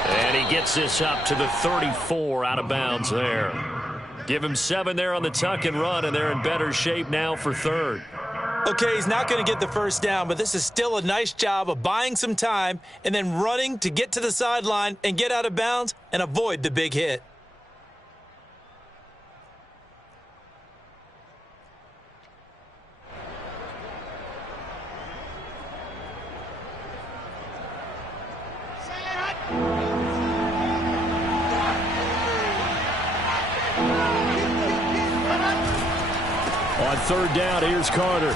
And he gets this up to the 34 out of bounds there. Give him 7 there on the tuck and run, and they're in better shape now for third. Okay, he's not going to get the first down, but this is still a nice job of buying some time and then running to get to the sideline and get out of bounds and avoid the big hit. On third down, here's Carter.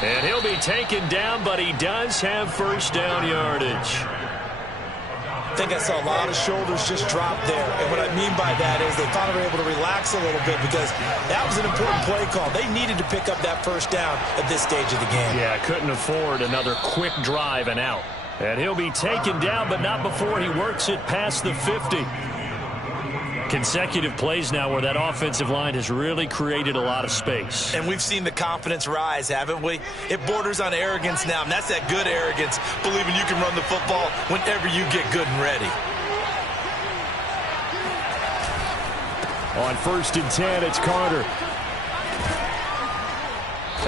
And he'll be taken down, but he does have first down yardage. I think I saw a lot of shoulders just drop there. And what I mean by that is they finally were able to relax a little bit because that was an important play call. They needed to pick up that first down at this stage of the game. Yeah, couldn't afford another quick drive and out. And he'll be taken down, but not before he works it past the 50. Consecutive plays now where that offensive line has really created a lot of space. And we've seen the confidence rise, haven't we? It borders on arrogance now, and that's that good arrogance, believing you can run the football whenever you get good and ready. On 1st and 10, it's Carter.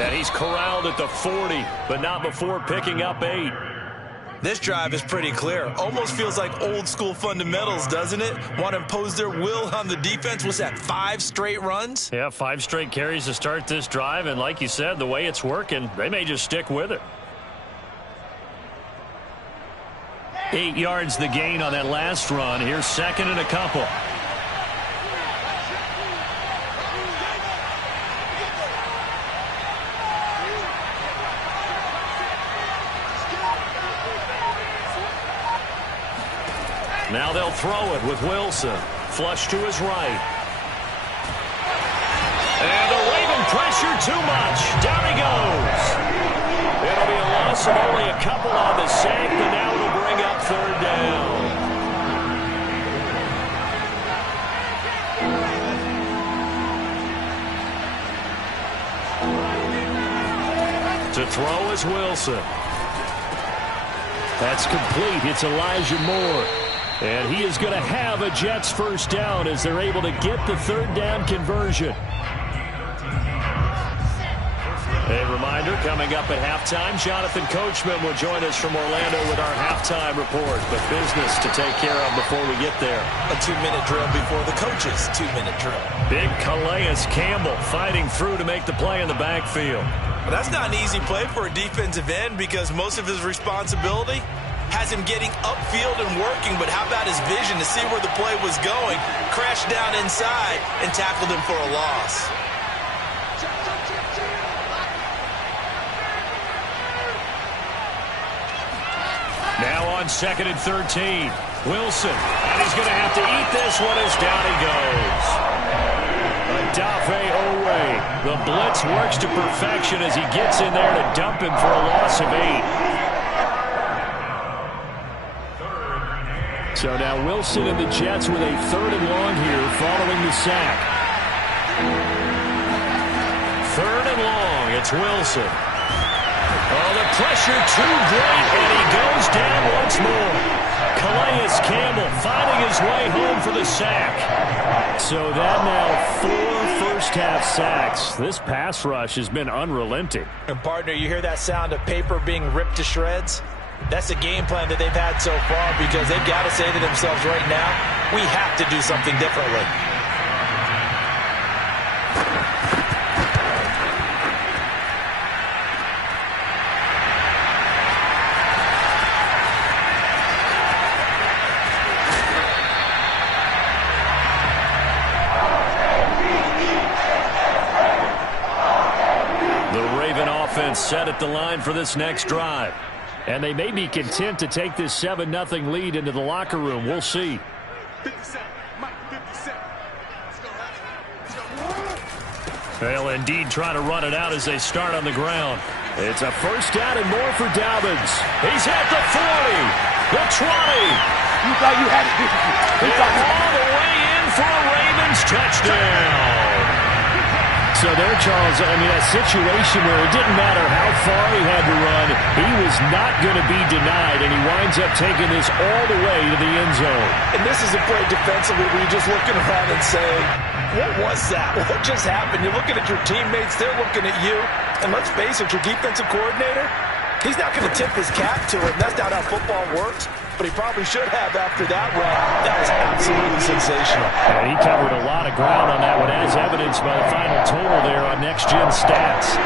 And he's corralled at the 40, but not before picking up 8. This drive is pretty clear. Almost feels like old school fundamentals, doesn't it? Want to impose their will on the defense. Was that 5 straight runs? Yeah, 5 straight carries to start this drive. And like you said, the way it's working, they may just stick with it. 8 yards the gain on that last run. Here's second and a couple. Now they'll throw it with Wilson. Flush to his right. And the Raven pressure too much. Down he goes. It'll be a loss of only a couple on the sack, but now it'll bring up third down. To throw is Wilson. That's complete. It's Elijah Moore. And he is going to have a Jets first down as they're able to get the third down conversion. A reminder, coming up at halftime, Jonathan Coachman will join us from Orlando with our halftime report. But business to take care of before we get there. A 2-minute drill before the coach's 2-minute drill. Big Calais Campbell fighting through to make the play in the backfield. Well, that's not an easy play for a defensive end because most of his responsibility has him getting upfield and working, but how about his vision to see where the play was going, crashed down inside, and tackled him for a loss. Now on 2nd and 13, Wilson, and he's going to have to eat this one as down he goes. Adafe Owe, the blitz works to perfection as he gets in there to dump him for a loss of 8. So now Wilson and the Jets with a 3rd and long here following the sack. 3rd and long, it's Wilson. Oh, the pressure too great, and he goes down once more. Calais Campbell finding his way home for the sack. So that now 4 first-half sacks. This pass rush has been unrelenting. And partner, you hear that sound of paper being ripped to shreds? That's the game plan that they've had so far because they've got to say to themselves right now, we have to do something differently. The Raven offense set at the line for this next drive. And they may be content to take this 7-0 lead into the locker room. We'll see. They'll indeed try to run it out as they start on the ground. It's a first down and more for Dobbins. He's at the 40, the 20. You thought you had it. And all the way in for a Ravens touchdown. So there, Charles, I mean, a situation where it didn't matter how far he had to run, he was not going to be denied, and he winds up taking this all the way to the end zone. And this is a play defensively where you're just looking around and saying, what was that? What just happened? You're looking at your teammates, they're looking at you, and let's face it, your defensive coordinator, he's not going to tip his cap to it. That's not how football works. But he probably should have after that run. That was absolutely sensational. And he covered a lot of ground on that one, as evidenced by the final total there on Next Gen Stats.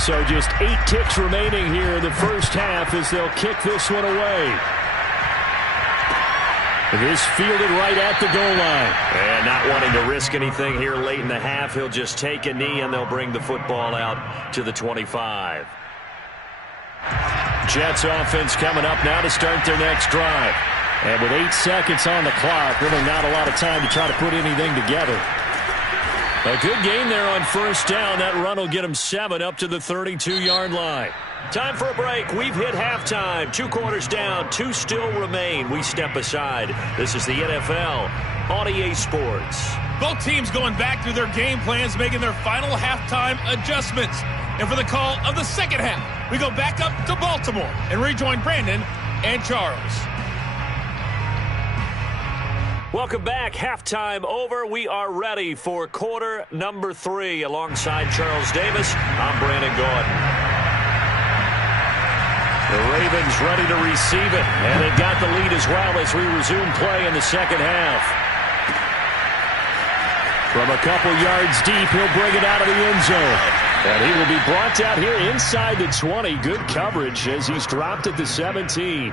So just 8 kicks remaining here in the first half as they'll kick this one away. This fielded right at the goal line. And not wanting to risk anything here late in the half, he'll just take a knee and they'll bring the football out to the 25. Jets offense coming up now to start their next drive. And with 8 seconds on the clock, really not a lot of time to try to put anything together. A good gain there on first down. That run will get him 7 up to the 32-yard line. Time for a break. We've hit halftime. 2 quarters down. 2 still remain. We step aside. This is the NFL on EA Sports. Both teams going back through their game plans, making their final halftime adjustments. And for the call of the second half, we go back up to Baltimore and rejoin Brandon and Charles. Welcome back. Halftime over. We are ready for quarter number 3. Alongside Charles Davis, I'm Brandon Gaudin. The Ravens ready to receive it, and they've got the lead as well as we resume play in the second half. From a couple yards deep, he'll bring it out of the end zone. And he will be brought down here inside the 20. Good coverage as he's dropped at the 17.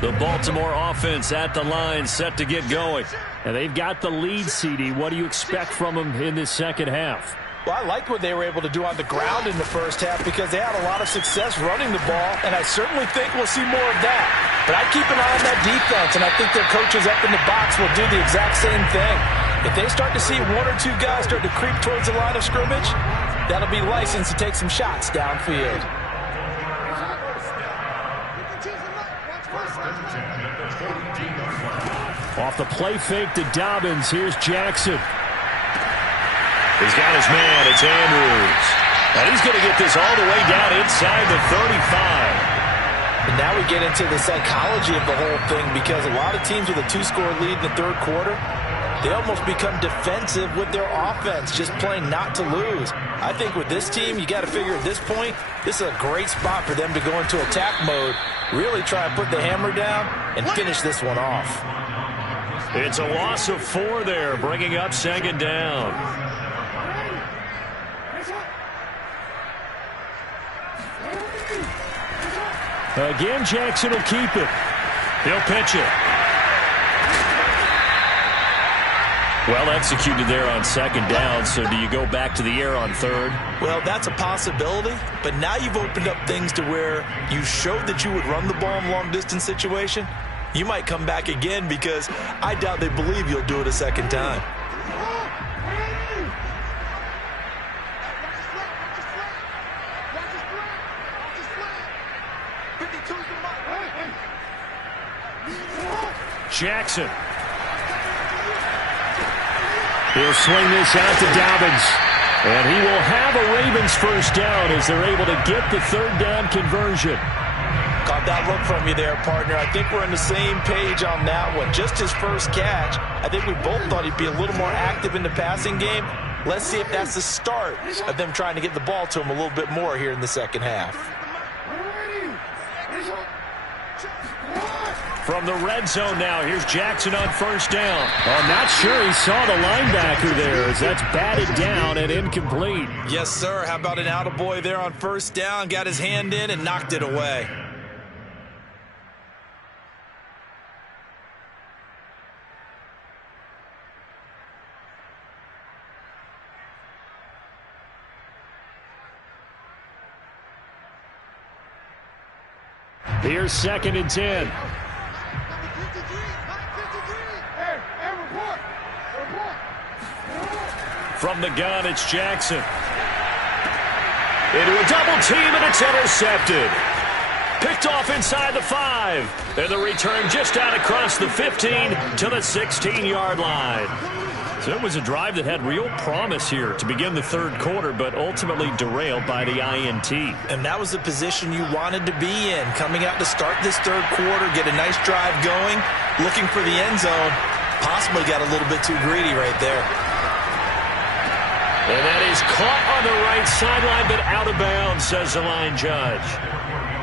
The Baltimore offense at the line, set to get going. And they've got the lead, CD. What do you expect from them in this second half? Well, I liked what they were able to do on the ground in the first half because they had a lot of success running the ball, and I certainly think we'll see more of that. But I'd keep an eye on that defense, and I think their coaches up in the box will do the exact same thing. If they start to see 1 or 2 guys start to creep towards the line of scrimmage, that'll be license to take some shots downfield. Off the play fake to Dobbins, here's Jackson. He's got his man. It's Andrews. And he's going to get this all the way down inside the 35. And now we get into the psychology of the whole thing because a lot of teams with a 2-score lead in the third quarter, they almost become defensive with their offense, just playing not to lose. I think with this team, you got to figure at this point, this is a great spot for them to go into attack mode, really try and put the hammer down and finish this one off. It's a loss of 4 there, bringing up second down. Again, Jackson will keep it. He'll pitch it. Well executed there on second down, so do you go back to the air on third? Well, that's a possibility, but now you've opened up things to where you showed that you would run the ball in long-distance situation. You might come back again because I doubt they believe you'll do it a second time. Jackson. He'll swing this out to Dobbins. And he will have a Ravens first down as they're able to get the third down conversion. Caught that look from you there, partner. I think we're on the same page on that one. Just his first catch. I think we both thought he'd be a little more active in the passing game. Let's see if that's the start of them trying to get the ball to him a little bit more here in the second half. From the red zone now, here's Jackson on first down. I'm not sure he saw the linebacker there as that's batted down and incomplete. Yes, sir. How about an attaboy there on first down? Got his hand in and knocked it away. Here's 2nd and 10. From the gun, it's Jackson. Into a double team, and it's intercepted. Picked off inside the 5. And the return just out across the 15 to the 16-yard line. So it was a drive that had real promise here to begin the third quarter, but ultimately derailed by the INT. And that was the position you wanted to be in, coming out to start this third quarter, get a nice drive going, looking for the end zone. Possibly got a little bit too greedy right there. And that is caught on the right sideline, but out of bounds, says the line judge.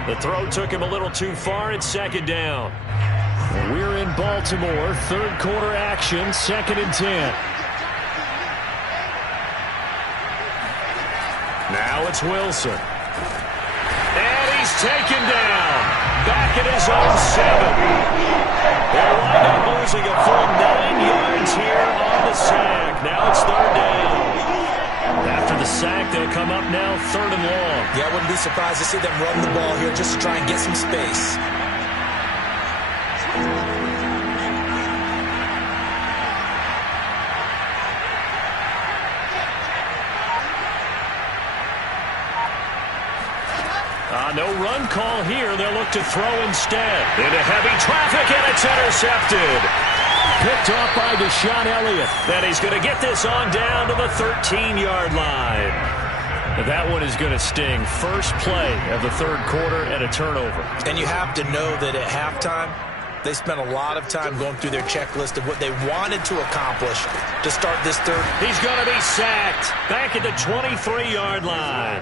The throw took him a little too far. It's second down. We're in Baltimore. Third quarter action, 2nd and 10. Now it's Wilson. And he's taken down. Back at his own 7. They'll wind up losing a full 9 yards here on the sack. Now it's third down. After the sack, they'll come up now 3rd and long. Yeah, I wouldn't be surprised to see them run the ball here just to try and get some space. No run call here. They'll look to throw instead. Into heavy traffic, and it's intercepted. Picked off by Deshaun Elliott. Then he's going to get this on down to the 13-yard line. That one is going to sting. First play of the third quarter and a turnover. And you have to know that at halftime, they spent a lot of time going through their checklist of what they wanted to accomplish to start this third. He's going to be sacked. Back at the 23-yard line.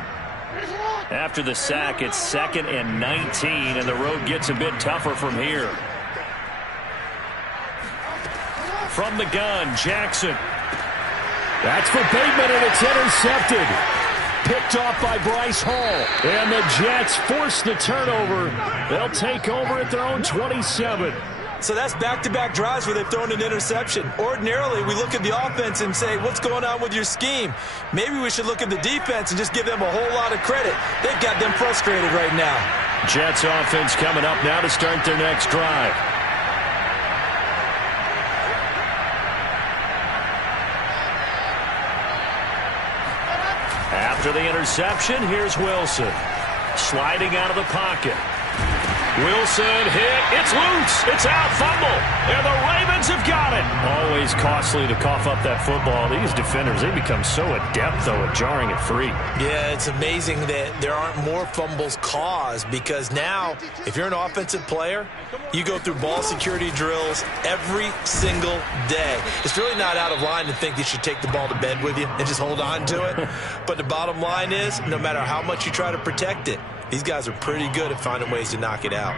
After the sack, it's 2nd and 19, and the road gets a bit tougher from here. From the gun, Jackson. That's for Bateman, and it's intercepted. Picked off by Bryce Hall. And the Jets force the turnover. They'll take over at their own 27. So that's back-to-back drives where they've thrown an interception. Ordinarily, we look at the offense and say, what's going on with your scheme? Maybe we should look at the defense and just give them a whole lot of credit. They've got them frustrated right now. Jets offense coming up now to start their next drive. After the interception, here's Wilson. Sliding out of the pocket. Wilson hit. It's loose. It's out. Fumble. And the Ravens have got it. Always costly to cough up that football. These defenders, they become so adept, though, at jarring it free. Yeah, it's amazing that there aren't more fumbles caused because now, if you're an offensive player, you go through ball security drills every single day. It's really not out of line to think you should take the ball to bed with you and just hold on to it. But the bottom line is, no matter how much you try to protect it, these guys are pretty good at finding ways to knock it out.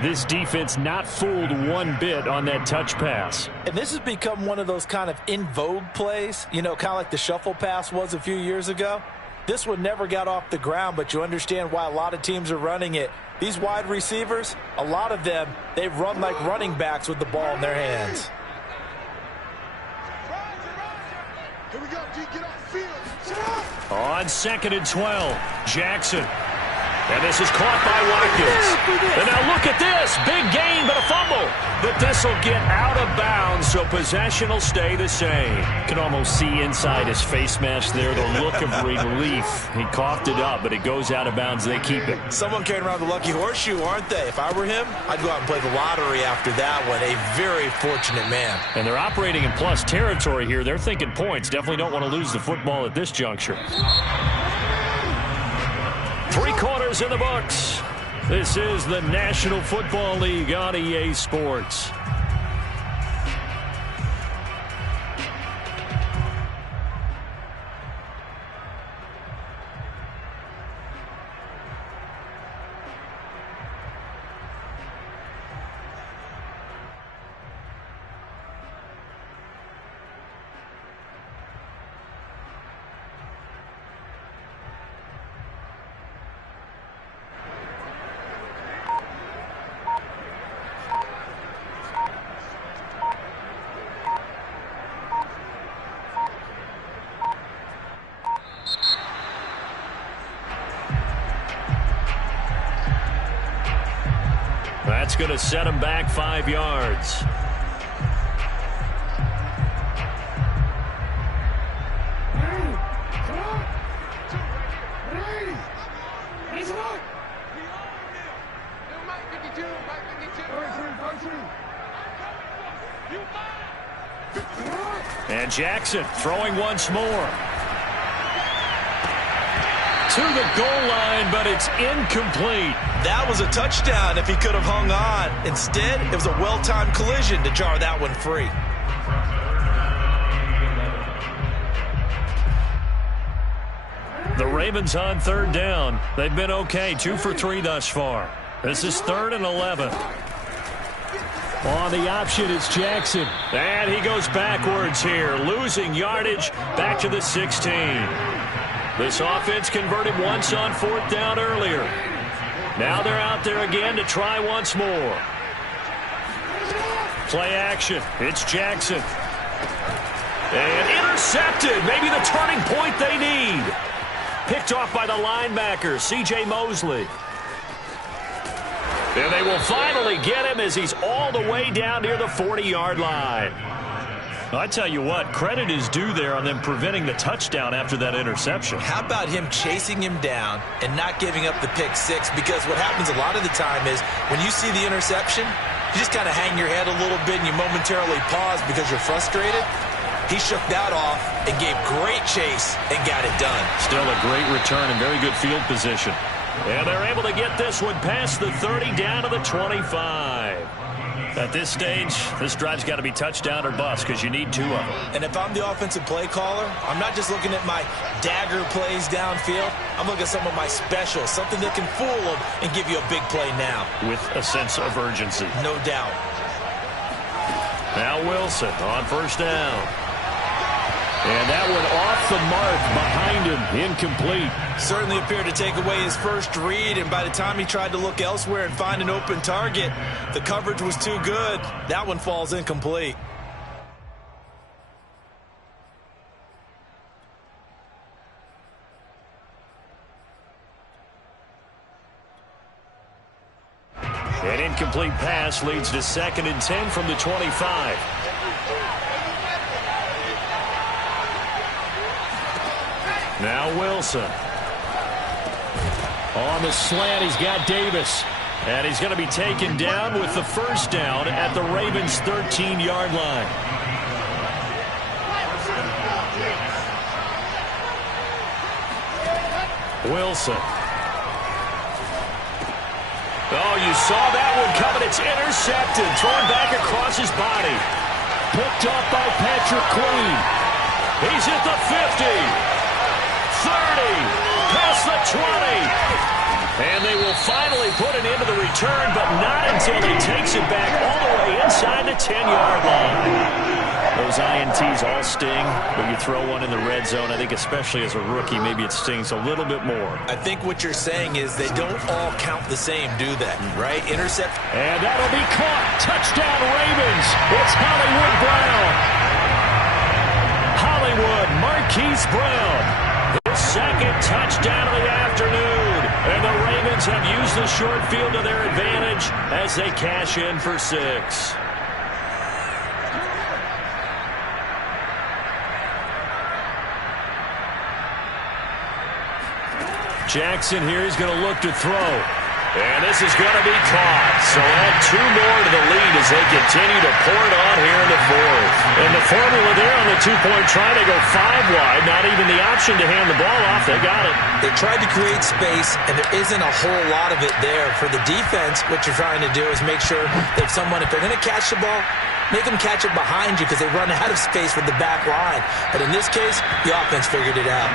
This defense not fooled one bit on that touch pass. And this has become one of those kind of in vogue plays, you know, kind of like the shuffle pass was a few years ago. This one never got off the ground, but you understand why a lot of teams are running it. These wide receivers, a lot of them, they run like running backs with the ball in their hands. Here we go, D, get off the field. On 2nd and 12, Jackson. And this is caught by Watkins. And now look at this. Big gain, but a fumble. But this will get out of bounds, so possession will stay the same. You can almost see inside his face mask there the look of relief. He coughed it up, but it goes out of bounds. They keep it. Someone carrying around the lucky horseshoe, aren't they? If I were him, I'd go out and play the lottery after that one. A very fortunate man. And they're operating in plus territory here. They're thinking points. Definitely don't want to lose the football at this juncture. 3 quarters in the books. This is the National Football League on EA Sports. That's going to set him back 5 yards. And Jackson throwing once more. To the goal line, but it's incomplete. That was a touchdown if he could have hung on. Instead, it was a well-timed collision to jar that one free. The Ravens on third down. They've been okay, 2 for 3 thus far. This is 3rd and 11. On the option is Jackson. And he goes backwards here, losing yardage back to the 16. This offense converted once on 4th down earlier. Now they're out there again to try once more. Play action. It's Jackson. And intercepted. Maybe the turning point they need. Picked off by the linebacker, C.J. Mosley. And they will finally get him as he's all the way down near the 40-yard line. I tell you what, credit is due there on them preventing the touchdown after that interception. How about him chasing him down and not giving up the pick six? Because what happens a lot of the time is when you see the interception, you just kind of hang your head a little bit and you momentarily pause because you're frustrated. He shook that off and gave great chase and got it done. Still a great return and very good field position. And they're able to get this one past the 30 down to the 25. At this stage, this drive's got to be touchdown or bust because you need 2 of them. And if I'm the offensive play caller, I'm not just looking at my dagger plays downfield. I'm looking at some of my specials, something that can fool them and give you a big play now. With a sense of urgency. No doubt. Now Wilson on 1st down. And that one off the mark behind him, incomplete. Certainly appeared to take away his first read, and by the time he tried to look elsewhere and find an open target, the coverage was too good. That one falls incomplete. An incomplete pass leads to 2nd and 10 from the 25. Now Wilson. On the slant, he's got Davis. And he's going to be taken down with the 1st down at the Ravens' 13-yard line. Wilson. Oh, you saw that one coming. It's intercepted. Thrown back across his body. Picked up by Patrick Queen. He's at the 50. 30, past the 20. And they will finally put an end to the return, but not until he takes it back all the way inside the 10-yard line. Those INTs all sting, but you throw one in the red zone, I think especially as a rookie, maybe it stings a little bit more. I think what you're saying is they don't all count the same, do they? Right? Intercept. And that'll be caught. Touchdown Ravens. It's Hollywood Brown. Hollywood Marquise Brown. His 2nd touchdown of the afternoon. And the Ravens have used the short field to their advantage as they cash in for 6. Jackson here is going to look to throw. And this is going to be caught. So add 2 more to the lead as they continue to pour it on here in the 4th. And the formula there on the 2-point try, they go 5 wide. Not even the option to hand the ball off. They got it. They tried to create space, and there isn't a whole lot of it there. For the defense, what you're trying to do is make sure that someone, if they're going to catch the ball, make them catch it behind you because they run out of space with the back line. But in this case, the offense figured it out.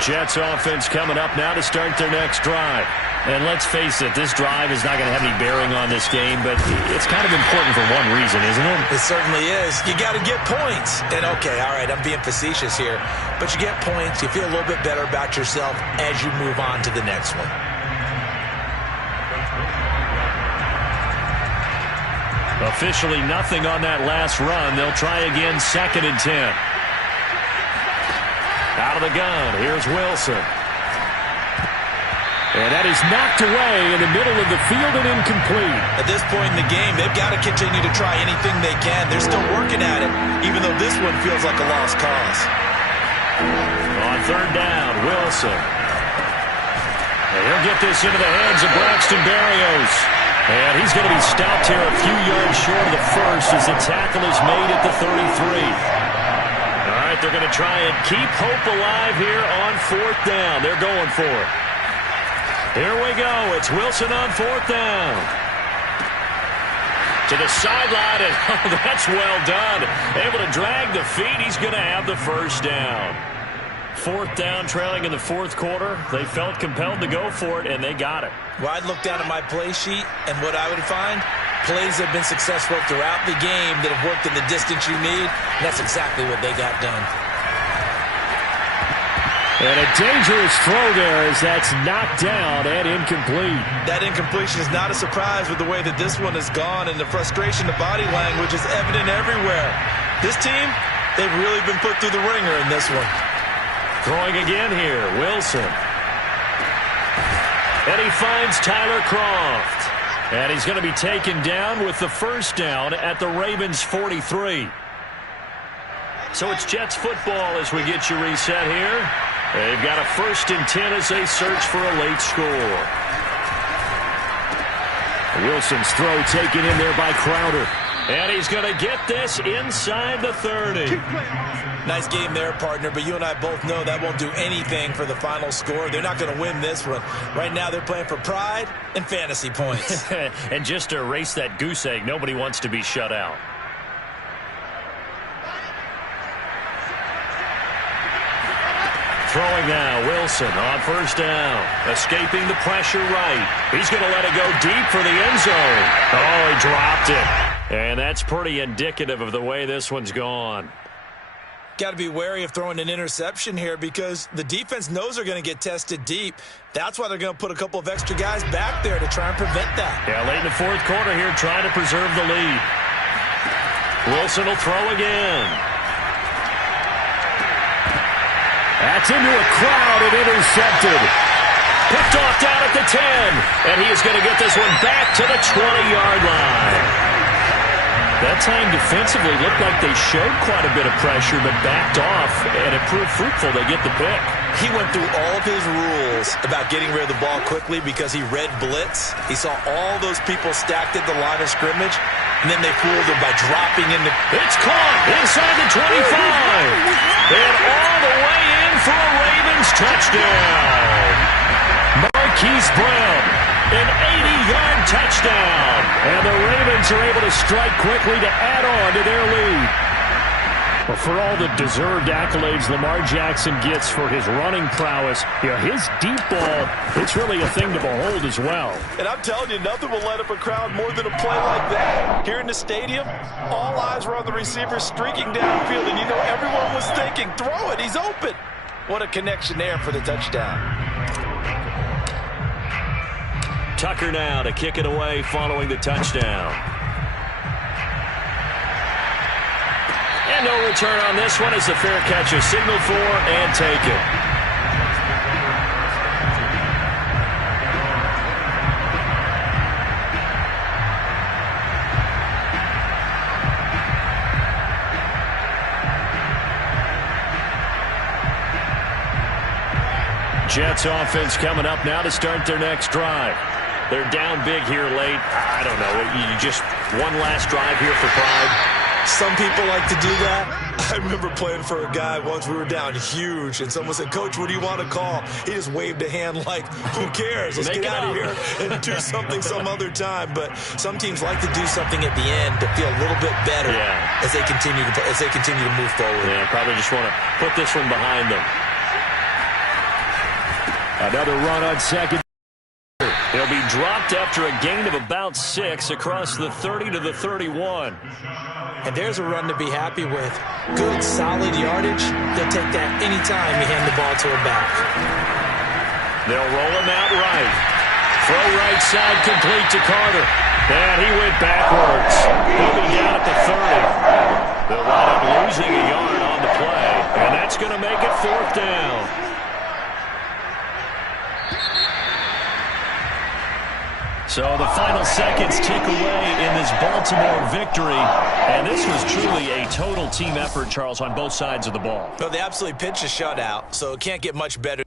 Jets offense coming up now to start their next drive. And let's face it, this drive is not going to have any bearing on this game, but it's kind of important for one reason, isn't it? It certainly is. You got to get points. And okay, all right, I'm being facetious here, but you get points, you feel a little bit better about yourself as you move on to the next one. Officially nothing on that last run. They'll try again, 2nd and 10. Out of the gun, here's Wilson. And that is knocked away in the middle of the field and incomplete. At this point in the game, they've got to continue to try anything they can. They're still working at it, even though this one feels like a lost cause. On third down, Wilson. And he'll get this into the hands of Braxton Berrios. And he's going to be stopped here a few yards short of the first as the tackle is made at the 33. All right, they're going to try and keep hope alive here on fourth down. They're going for it. Here we go. It's Wilson on fourth down. To the sideline, and oh, that's well done. Able to drag the feet. He's going to have the first down. Fourth down, trailing in the fourth quarter. They felt compelled to go for it, and they got it. Well, I'd look down at my play sheet, and what I would find, plays have been successful throughout the game that have worked in the distance you need, and that's exactly what they got done. And a dangerous throw there as that's knocked down and incomplete. That incompletion is not a surprise with the way that this one has gone, and the frustration, the body language is evident everywhere. This team, they've really been put through the ringer in this one. Throwing again here, Wilson. And he finds Tyler Kroft. And he's going to be taken down with the first down at the Ravens' 43. So it's Jets football as we get you reset here. They've got a 1st and 10 as they search for a late score. Wilson's throw taken in there by Crowder. And he's going to get this inside the 30. Nice game there, partner, but you and I both know that won't do anything for the final score. They're not going to win this one. Right now they're playing for pride and fantasy points. And just to erase that goose egg, nobody wants to be shut out. Throwing now, Wilson on first down. Escaping the pressure right. He's going to let it go deep for the end zone. Oh, he dropped it. And that's pretty indicative of the way this one's gone. Got to be wary of throwing an interception here because the defense knows they're going to get tested deep. That's why they're going to put a couple of extra guys back there to try and prevent that. Yeah, late in the fourth quarter here, trying to preserve the lead. Wilson will throw again. That's into a crowd and intercepted. Picked off down at the 10. And he is going to get this one back to the 20-yard line. That time defensively looked like they showed quite a bit of pressure but backed off, and it proved fruitful. They get the pick. He went through all of his rules about getting rid of the ball quickly because he read blitz. He saw all those people stacked at the line of scrimmage, and then they fooled him by dropping into... It's caught inside the 25. And all the way in for a Ravens touchdown. Marquise Brown, an 80-yard touchdown. And the Ravens are able to strike quickly to add on to their lead. Well, for all the deserved accolades Lamar Jackson gets for his running prowess, his deep ball, it's really a thing to behold as well. And I'm telling you, nothing will light up a crowd more than a play like that. Here in the stadium, all eyes were on the receiver streaking downfield, and you know everyone was thinking, throw it, he's open. What a connection there for the touchdown. Tucker now to kick it away following the touchdown. And no return on this one as the fair catch is signaled for and taken. Jets offense coming up now to start their next drive. They're down big here late. I don't know. You just one last drive here for pride. Some people like to do that. I remember playing for a guy once. We were down huge, and someone said, "Coach, what do you want to call?" He just waved a hand like, "Who cares? Let's get out of here and do something some other time." But some teams like to do something at the end to feel a little bit better as they continue to move forward. Yeah, probably just want to put this one behind them. Another run on second. He'll be dropped after a gain of about 6 across the 30 to the 31. And there's a run to be happy with. Good, solid yardage. They'll take that anytime you hand the ball to a back. They'll roll him out right. Throw right side complete to Carter. And he went backwards. He'll be down at the 30. They'll wind up losing a yard on the play. And that's going to make it fourth down. So the final seconds tick away in this Baltimore victory. And this was truly a total team effort, Charles, on both sides of the ball. Well, they absolutely pitched a shutout, so it can't get much better.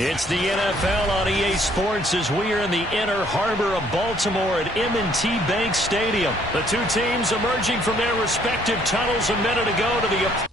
It's the NFL on EA Sports as we are in the inner harbor of Baltimore at M&T Bank Stadium. The two teams emerging from their respective tunnels a minute ago to the...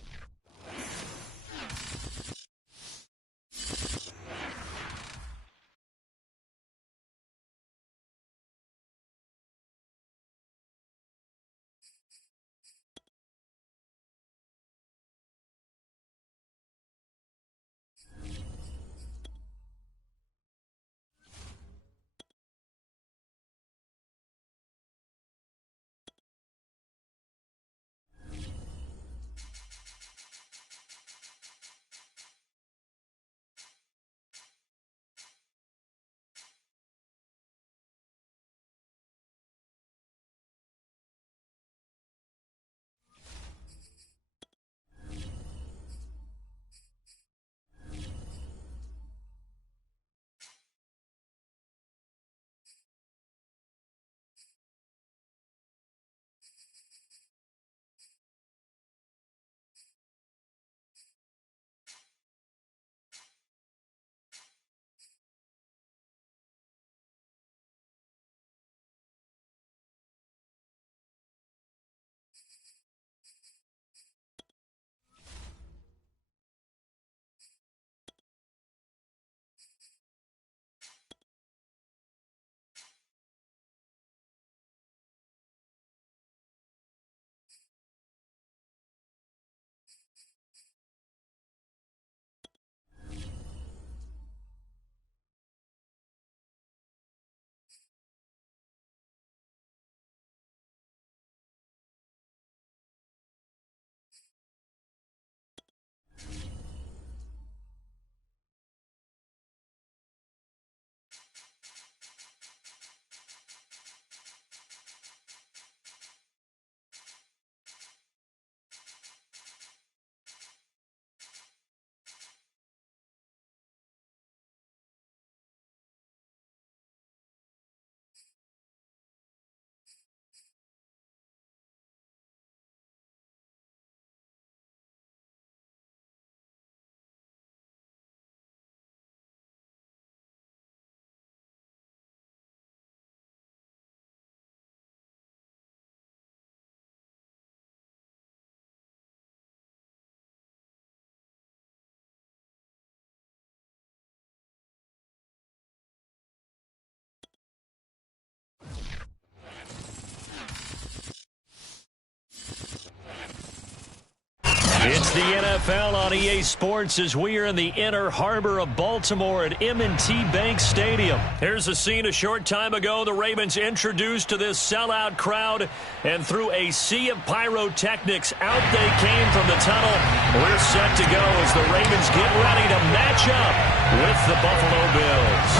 the NFL on EA Sports as we are in the inner harbor of Baltimore at M&T Bank Stadium. Here's a scene a short time ago. The Ravens introduced to this sellout crowd, and through a sea of pyrotechnics, out they came from the tunnel. We're set to go as the Ravens get ready to match up with the Buffalo Bills.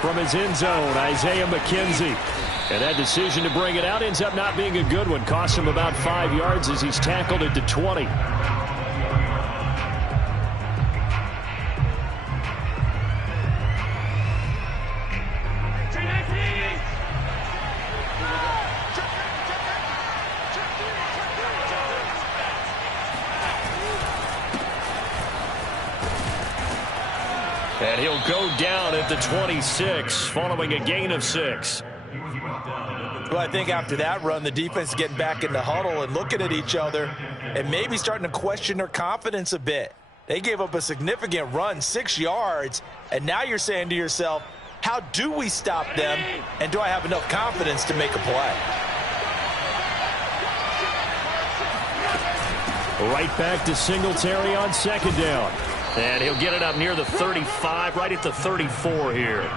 From his end zone, Isaiah McKenzie. And that decision to bring it out ends up not being a good one. Costs him about 5 yards as he's tackled it to 20. And he'll go down at the 26 following a gain of 6. Well, I think after that run, the defense is getting back in the huddle and looking at each other and maybe starting to question their confidence a bit. They gave up a significant run, 6 yards, and now you're saying to yourself, how do we stop them, and do I have enough confidence to make a play? Right back to Singletary on second down. And he'll get it up near the 35, right at the 34 here.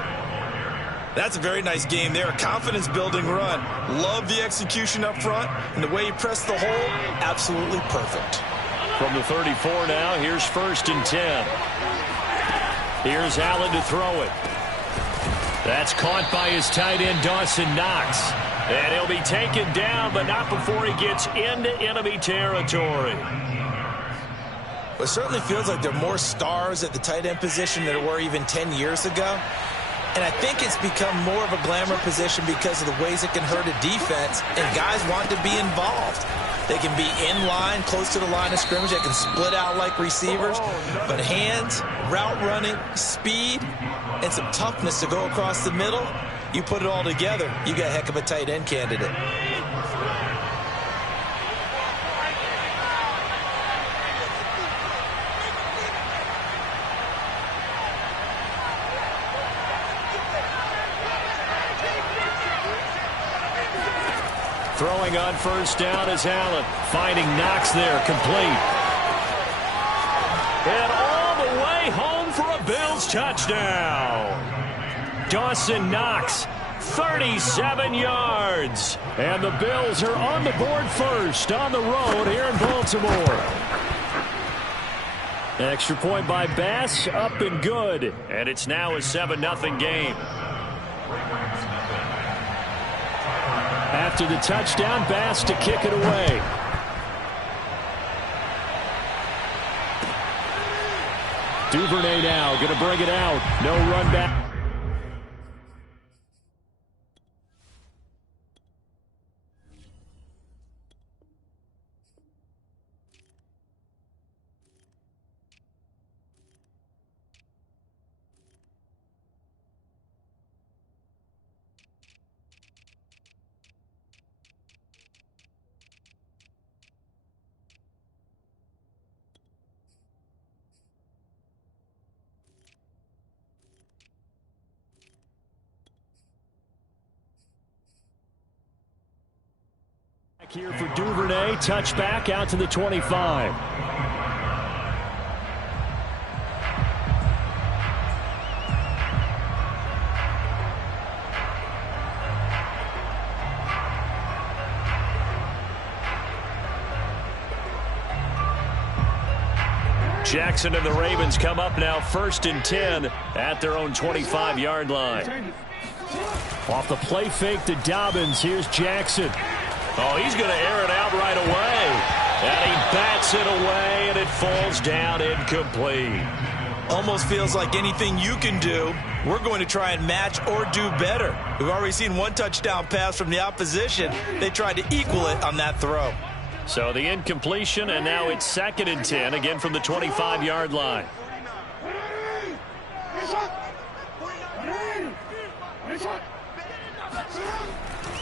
That's a very nice game there. A confidence-building run. Love the execution up front, and the way he pressed the hole, absolutely perfect. From the 34 now, here's 1st and 10. Here's Allen to throw it. That's caught by his tight end, Dawson Knox. And he'll be taken down, but not before he gets into enemy territory. It certainly feels like there are more stars at the tight end position than there were even 10 years ago. And I think it's become more of a glamour position because of the ways it can hurt a defense, and guys want to be involved. They can be in line, close to the line of scrimmage. They can split out like receivers. But hands, route running, speed, and some toughness to go across the middle, you put it all together, you got a heck of a tight end candidate. Throwing on 1st down is Allen. Finding Knox there, complete. And all the way home for a Bills touchdown. Dawson Knox, 37 yards. And the Bills are on the board first on the road here in Baltimore. Extra point by Bass, up and good. And it's now a 7-0 game. After the touchdown, Bass to kick it away. Duvernay now going to bring it out. No run back. Here for Duvernay, touchback out to the 25. Jackson and the Ravens come up now 1st and 10 at their own 25-yard line. Off the play fake to Dobbins, here's Jackson. Oh, he's going to air it out right away. And he bats it away, and it falls down incomplete. Almost feels like anything you can do, we're going to try and match or do better. We've already seen one touchdown pass from the opposition. They tried to equal it on that throw. So the incompletion, and now it's 2nd and 10, again from the 25-yard line.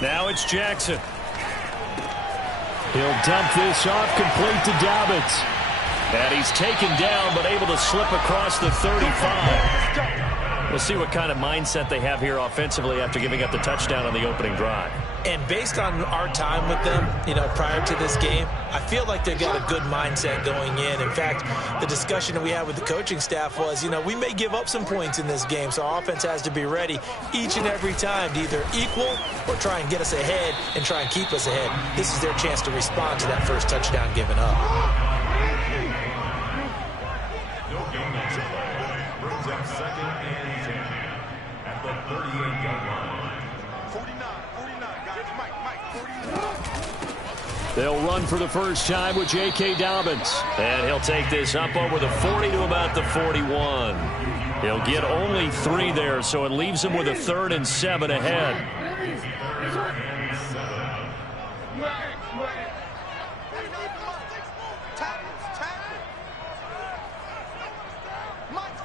Now it's Jackson. He'll dump this off, complete to Dobbins. And he's taken down, but able to slip across the 35. We'll see what kind of mindset they have here offensively after giving up the touchdown on the opening drive. And based on our time with them, prior to this game, I feel like they've got a good mindset going in. In fact, the discussion that we had with the coaching staff was, we may give up some points in this game, so our offense has to be ready each and every time to either equal or try and get us ahead and try and keep us ahead. This is their chance to respond to that first touchdown given up. No gain on play. Brings up 2nd and 10 at the 38-yard line. 49, guys. Mike, 49. They'll run for the first time with J.K. Dobbins. And he'll take this up over the 40 to about the 41. He'll get only 3 there, so it leaves him with a 3rd and 7 ahead. Mike's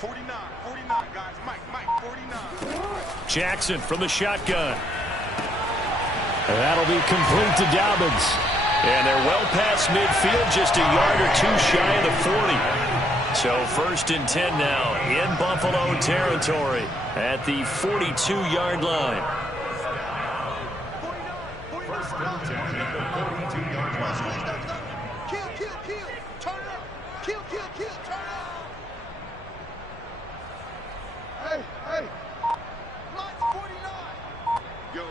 49. 49, guys. Mike, 49. Jackson from the shotgun. And that'll be complete to Dobbins. And they're well past midfield, just a yard or 2 shy of the 40. So 1st and 10 now in Buffalo territory at the 42-yard line. 1st and 10 at the 42-yard line. Kill. Turn it up. Kill. Turn it up. Hey. Mike's 49. Yo.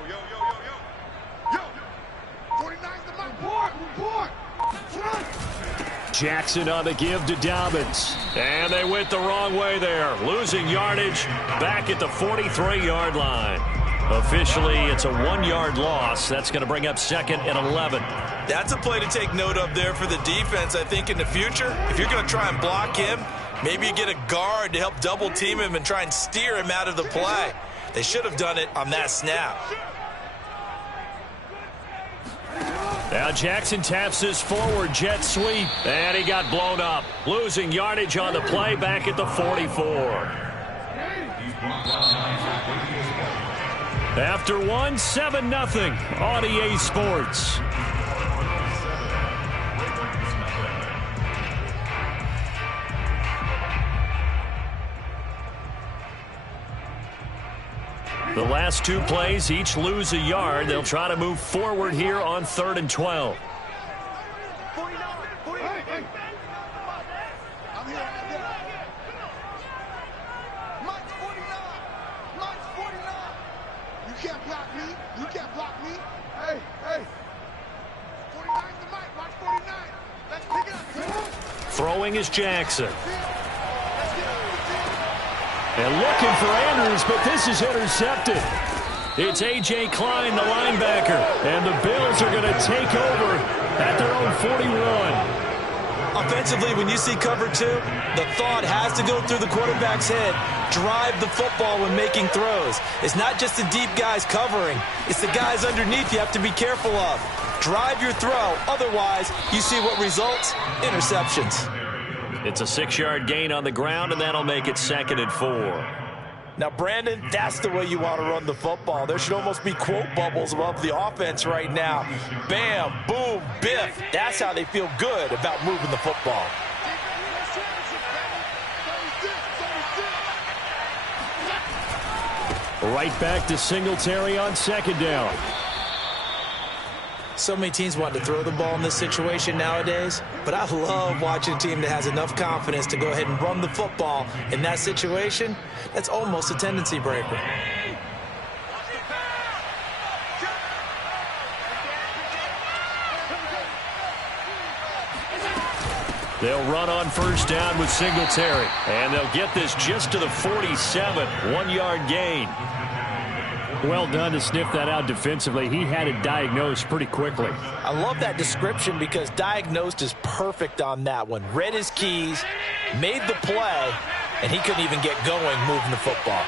49's the Mike. Report. Jackson on the give to Dobbins. And they went the wrong way there, losing yardage back at the 43-yard line. Officially, it's a 1-yard loss. That's going to bring up 2nd and 11. That's a play to take note of there for the defense, I think, in the future. If you're going to try and block him, maybe you get a guard to help double team him and try and steer him out of the play. They should have done it on that snap. Now Jackson taps this forward jet sweep, and he got blown up, losing yardage on the play back at the 44. After 1, 7-0 on EA Sports. The last 2 plays each lose a yard. They'll try to move forward here on 3rd and 12. You can't block me. Hey. 49's the Mike. Watch 49. Let's pick it up. Throwing is Jackson. And looking for Andrews, but this is intercepted. It's A.J. Klein, the linebacker. And the Bills are going to take over at their own 41. Offensively, when you see cover 2, the thought has to go through the quarterback's head. Drive the football when making throws. It's not just the deep guys covering. It's the guys underneath you have to be careful of. Drive your throw. Otherwise, you see what results? Interceptions. It's a 6-yard gain on the ground, and that'll make it 2nd and 4. Now, Brandon, that's the way you want to run the football. There should almost be quote bubbles above the offense right now. Bam, boom, biff. That's how they feel good about moving the football. Right back to Singletary on 2nd down. So many teams want to throw the ball in this situation nowadays, but I love watching a team that has enough confidence to go ahead and run the football in that situation. That's almost a tendency breaker. They'll run on 1st down with Singletary, and they'll get this just to the 47, 1-yard gain. Well done to sniff that out defensively. He had it diagnosed pretty quickly. I love that description because diagnosed is perfect on that one. Read his keys, made the play, and he couldn't even get going moving the football.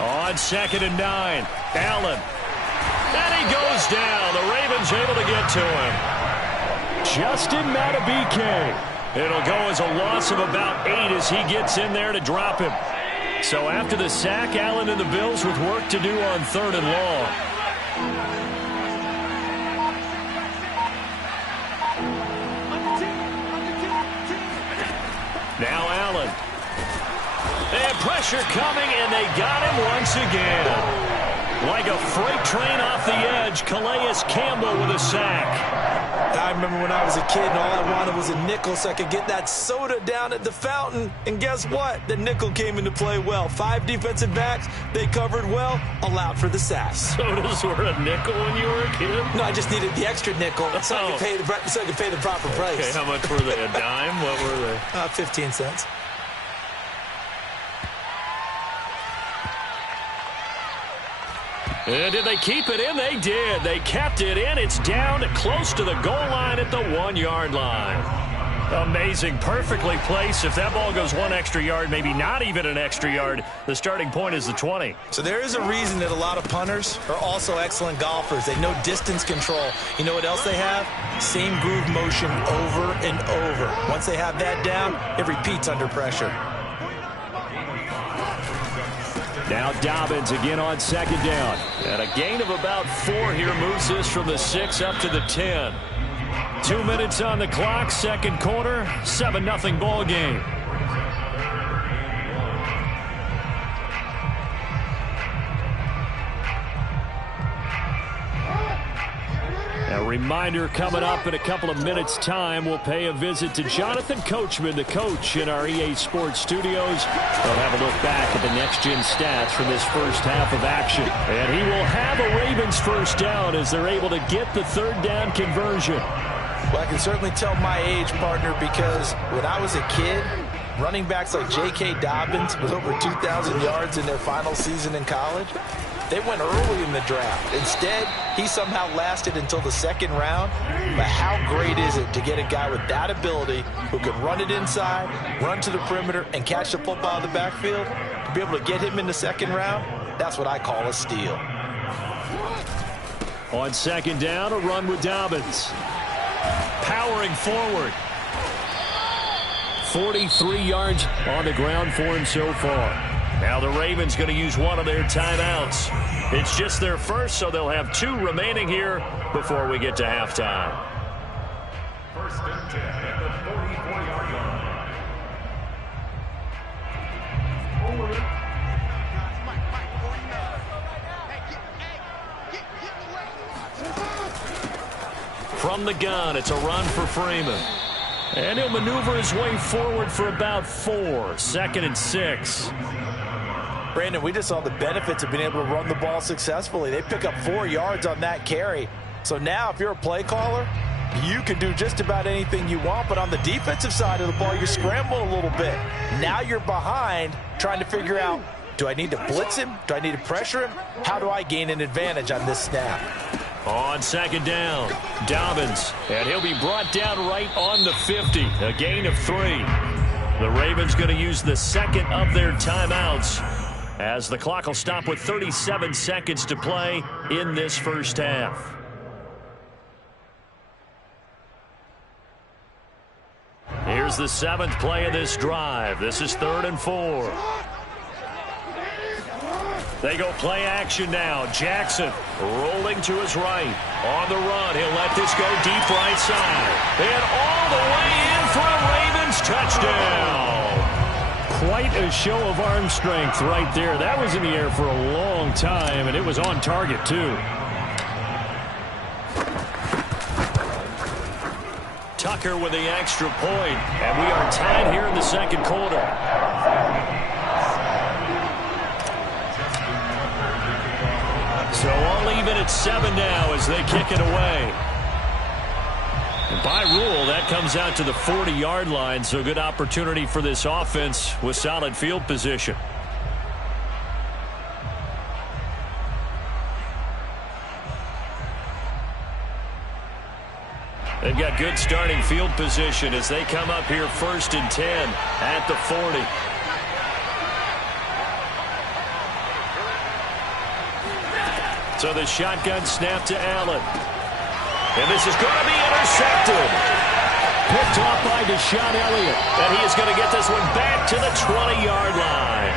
On 2nd and 9, Allen. And he goes down. The Ravens able to get to him. Justin Matabike. It'll go as a loss of about 8 as he gets in there to drop him. So after the sack, Allen and the Bills with work to do on 3rd and long. pressure coming, and they got him once again. Like a freight train off the edge, Calais Campbell with a sack. I remember when I was a kid and all I wanted was a nickel so I could get that soda down at the fountain. And guess what? The nickel came into play well. 5 defensive backs, they covered well, allowed for the sack. Sodas were a nickel when you were a kid? No, I just needed the extra nickel so I could pay the proper price. Okay, how much were they? A dime? What were they? 15 cents. And did they keep it in? They did. They kept it in. It's down close to the goal line at the 1-yard line. Amazing. Perfectly placed. If that ball goes 1 extra yard, maybe not even an extra yard, the starting point is the 20. So there is a reason that a lot of punters are also excellent golfers. They know distance control. You know what else they have? Same groove motion over and over. Once they have that down, it repeats under pressure. Now Dobbins again on 2nd down. And a gain of about 4 here moves this from the 6 up to the 10. 2 minutes on the clock, 2nd quarter, 7-0 ball game. A reminder coming up in a couple of minutes' time. We'll pay a visit to Jonathan Coachman, the coach in our EA Sports studios. We'll have a look back at the next-gen stats from this first half of action. And he will have a Ravens first down as they're able to get the 3rd down conversion. Well, I can certainly tell my age, partner, because when I was a kid, running backs like J.K. Dobbins with over 2,000 yards in their final season in college, they went early in the draft. Instead, he somehow lasted until the 2nd round. But how great is it to get a guy with that ability who can run it inside, run to the perimeter, and catch the football in the backfield? To be able to get him in the 2nd round, that's what I call a steal. On 2nd down, a run with Dobbins. Powering forward. 43 yards on the ground for him so far. Now the Ravens going to use one of their timeouts. It's just their first, so they'll have 2 remaining here before we get to halftime. 1st and 10 at the 44-yard line. From the gun, it's a run for Freeman. And he'll maneuver his way forward for about 4. 2nd and 6. Brandon, we just saw the benefits of being able to run the ball successfully. They pick up 4 yards on that carry. So now if you're a play caller, you can do just about anything you want. But on the defensive side of the ball, you're scrambling a little bit. Now you're behind trying to figure out, do I need to blitz him? Do I need to pressure him? How do I gain an advantage on this snap? On 2nd down, Dobbins. And he'll be brought down right on the 50. A gain of 3. The Ravens going to use the 2nd of their timeouts, as the clock will stop with 37 seconds to play in this first half. Here's the 7th play of this drive. This is 3rd and 4. They go play action now. Jackson rolling to his right. On the run, he'll let this go deep right side. And all the way in for a Ravens touchdown. Quite a show of arm strength right there. That was in the air for a long time, and it was on target, too. Tucker with the extra point, and we are tied here in the 2nd quarter. So all even at 7 now as they kick it away. By rule, that comes out to the 40-yard line, so good opportunity for this offense with solid field position. They've got good starting field position as they come up here 1st and 10 at the 40. So the shotgun snap to Allen. And this is going to be intercepted. Picked off by Deshaun Elliott. And he is going to get this one back to the 20-yard line.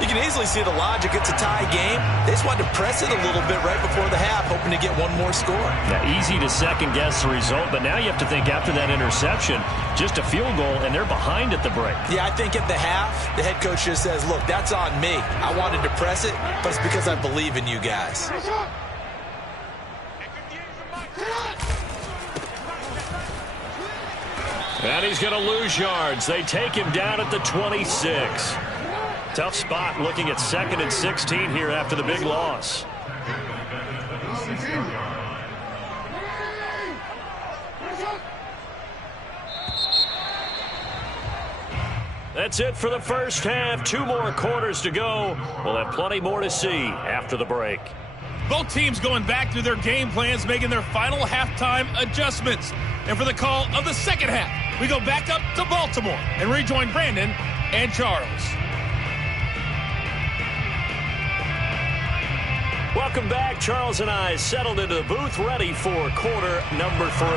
You can can easily see the logic. It's a tie game. They just wanted to press it a little bit right before the half, hoping to get one more score. Yeah, easy to second-guess the result, but now you have to think after that interception, just a field goal, and they're behind at the break. Yeah, I think at the half, the head coach just says, look, that's on me. I wanted to press it, but it's because I believe in you guys. And he's going to lose yards. They take him down at the 26. Tough spot looking at 2nd and 16 here after the big loss. That's it for the first half. 2 more quarters to go. We'll have plenty more to see after the break. Both teams going back through their game plans, making their final halftime adjustments. And for the call of the second half, we go back up to Baltimore and rejoin Brandon and Charles. Welcome back. Charles and I settled into the booth, ready for quarter number 3.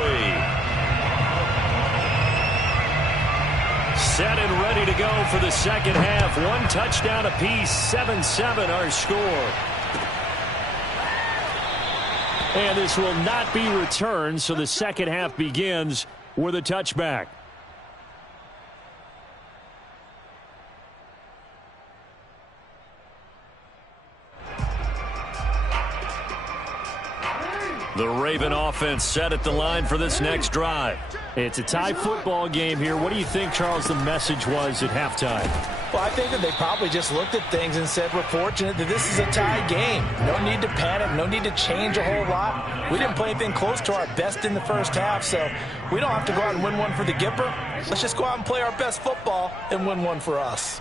Set and ready to go for the second half. 1 touchdown apiece, 7-7 our score. And this will not be returned, so the second half begins with a touchback. The Raven offense set at the line for this next drive. It's a tie football game here. What do you think, Charles, the message was at halftime? Well, I think that they probably just looked at things and said, we're fortunate that this is a tie game. No need to panic. No need to change a whole lot. We didn't play anything close to our best in the first half, so we don't have to go out and win one for the Gipper. Let's just go out and play our best football and win one for us.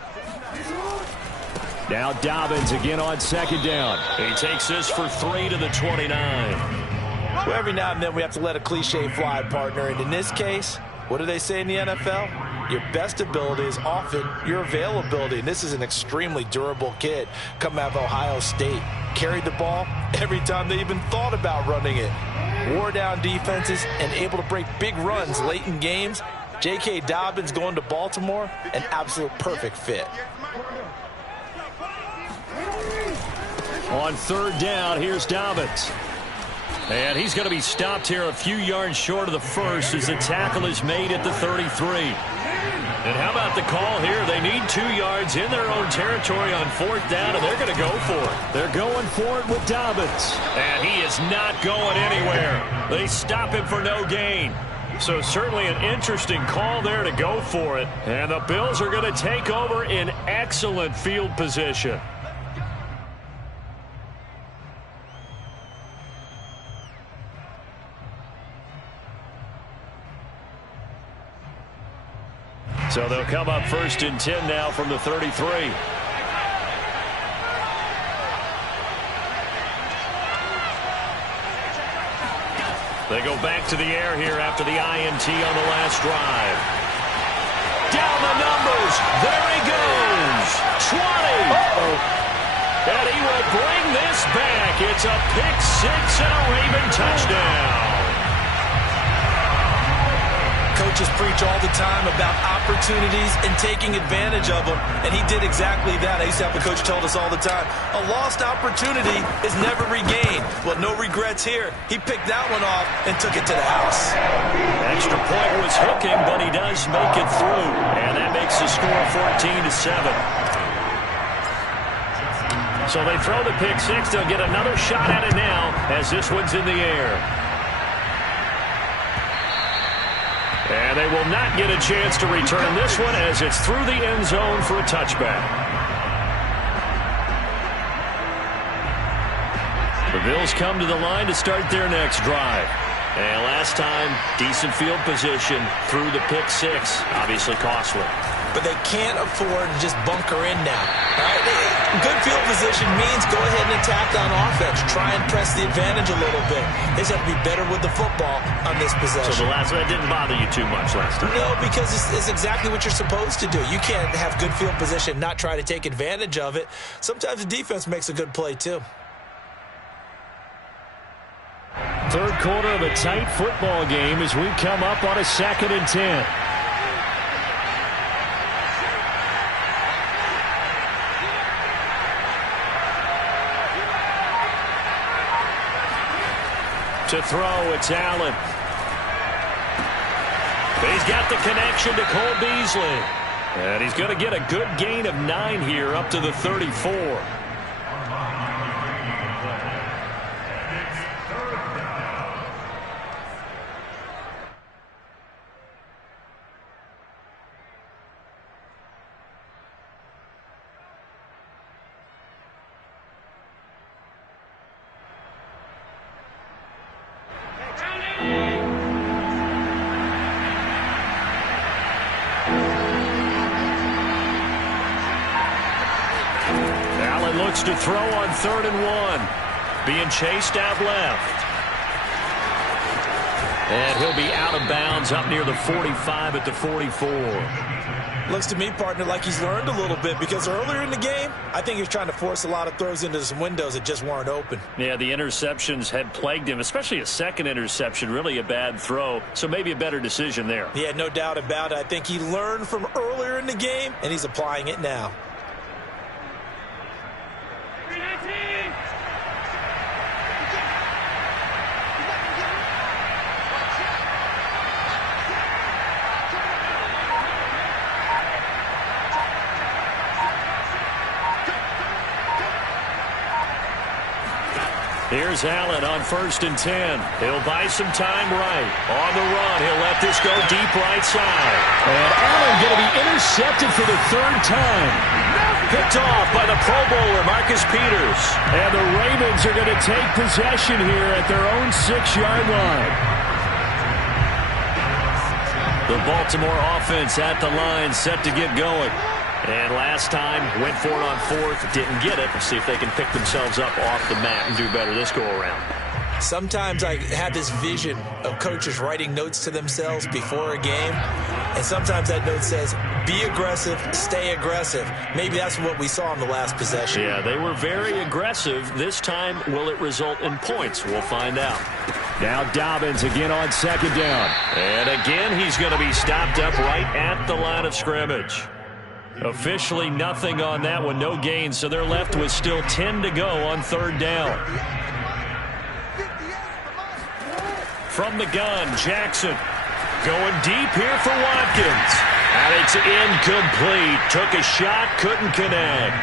Now Dobbins again on second down. He takes this for 3 to the 29. Well, every now and then we have to let a cliche fly, partner. And in this case, what do they say in the NFL? Your best ability is often your availability. And this is an extremely durable kid coming out of Ohio State. Carried the ball every time they even thought about running it. Wore down defenses and able to break big runs late in games. J.K. Dobbins going to Baltimore, an absolute perfect fit. On third down, here's Dobbins. And he's going to be stopped here a few yards short of the first as the tackle is made at the 33. And how about the call here? They need 2 yards in their own territory on fourth down, and they're going to go for it. They're going for it with Dobbins. And he is not going anywhere. They stop him for no gain. So certainly an interesting call there to go for it. And the Bills are going to take over in excellent field position. So they'll come up 1st and 10 now from the 33. They go back to the air here after the INT on the last drive. Down the numbers. There he goes. 20. And he will bring this back. It's a pick-6 and a Raven touchdown. Coaches preach all the time about opportunities and taking advantage of them, and he did exactly that. I used to have a coach told us all the time, a lost opportunity is never regained. Well, no regrets here. He picked that one off and took it to the house. Extra point was hooking, but he does make it through, and that makes the score 14-7. So they throw the pick-6. They'll get another shot at it now as this one's in the air. And they will not get a chance to return this one as it's through the end zone for a touchback. The Bills come to the line to start their next drive. And last time, decent field position through the pick-6. Obviously costly. But they can't afford to just bunker in now. All right? Good field position means go ahead and attack on offense. Try and press the advantage a little bit. They just have to be better with the football on this possession. So the last one didn't bother you too much last time? No, because it's exactly what you're supposed to do. You can't have good field position, not try to take advantage of it. Sometimes the defense makes a good play, too. Third quarter of a tight football game as we come up on a 2nd and 10. To throw, it's Allen. He's got the connection to Cole Beasley. And he's going to get a good gain of 9 here up to the 34. Looks to throw on 3rd and 1. Being chased out left. And he'll be out of bounds up near the 45 at the 44. Looks to me, partner, like he's learned a little bit, because earlier in the game, I think he was trying to force a lot of throws into some windows that just weren't open. Yeah, the interceptions had plagued him, especially a second interception, really a bad throw. So maybe a better decision there. Yeah, no doubt about it. I think he learned from earlier in the game, and he's applying it now. Here's Allen on 1st and 10. He'll buy some time right. On the run, he'll let this go deep right side. And Allen going to be intercepted for the 3rd time. Picked off by the Pro Bowler, Marcus Peters. And the Ravens are going to take possession here at their own 6-yard line. The Baltimore offense at the line, set to get going. And last time, went for it on 4th, didn't get it. Let's see if they can pick themselves up off the mat and do better this go-around. Sometimes I have this vision of coaches writing notes to themselves before a game, and sometimes that note says, be aggressive, stay aggressive. Maybe that's what we saw in the last possession. Yeah, they were very aggressive. This time, will it result in points? We'll find out. Now Dobbins again on 2nd down. And again, he's going to be stopped up right at the line of scrimmage. Officially nothing on that one, no gain, so they're left with still 10 to go on 3rd down. From the gun, Jackson going deep here for Watkins. And it's incomplete. Took a shot, couldn't connect.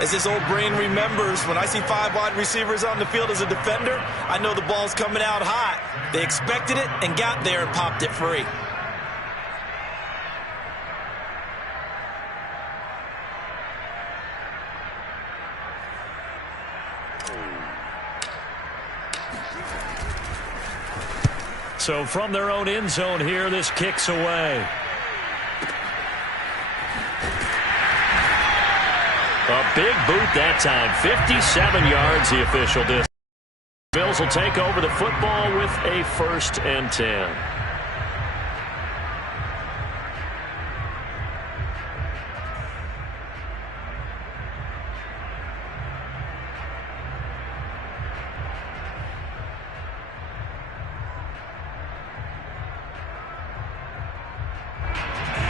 As this old brain remembers, when I see 5 wide receivers on the field as a defender, I know the ball's coming out hot. They expected it and got there and popped it free. So from their own end zone here, this kicks away. A big boot that time, 57 yards the official distance. Bills will take over the football with a 1st and 10.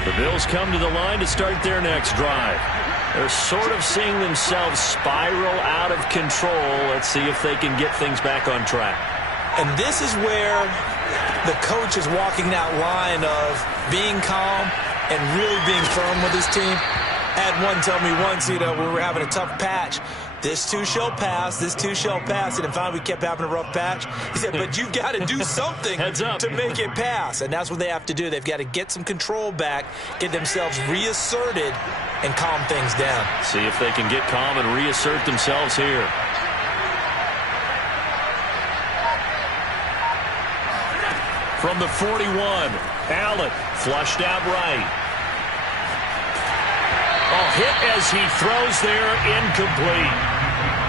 The Bills come to the line to start their next drive. They're sort of seeing themselves spiral out of control. Let's see if they can get things back on track. And this is where the coach is walking that line of being calm and really being firm with his team. I had one tell me once, we were having a tough patch. This too shall pass, this too shall pass. And finally we kept having a rough patch. He said, but you've got to do something to make it pass. And that's what they have to do. They've got to get some control back, get themselves reasserted, and calm things down. See if they can get calm and reassert themselves here. From the 41, Allen flushed out right. Hit as he throws there, incomplete.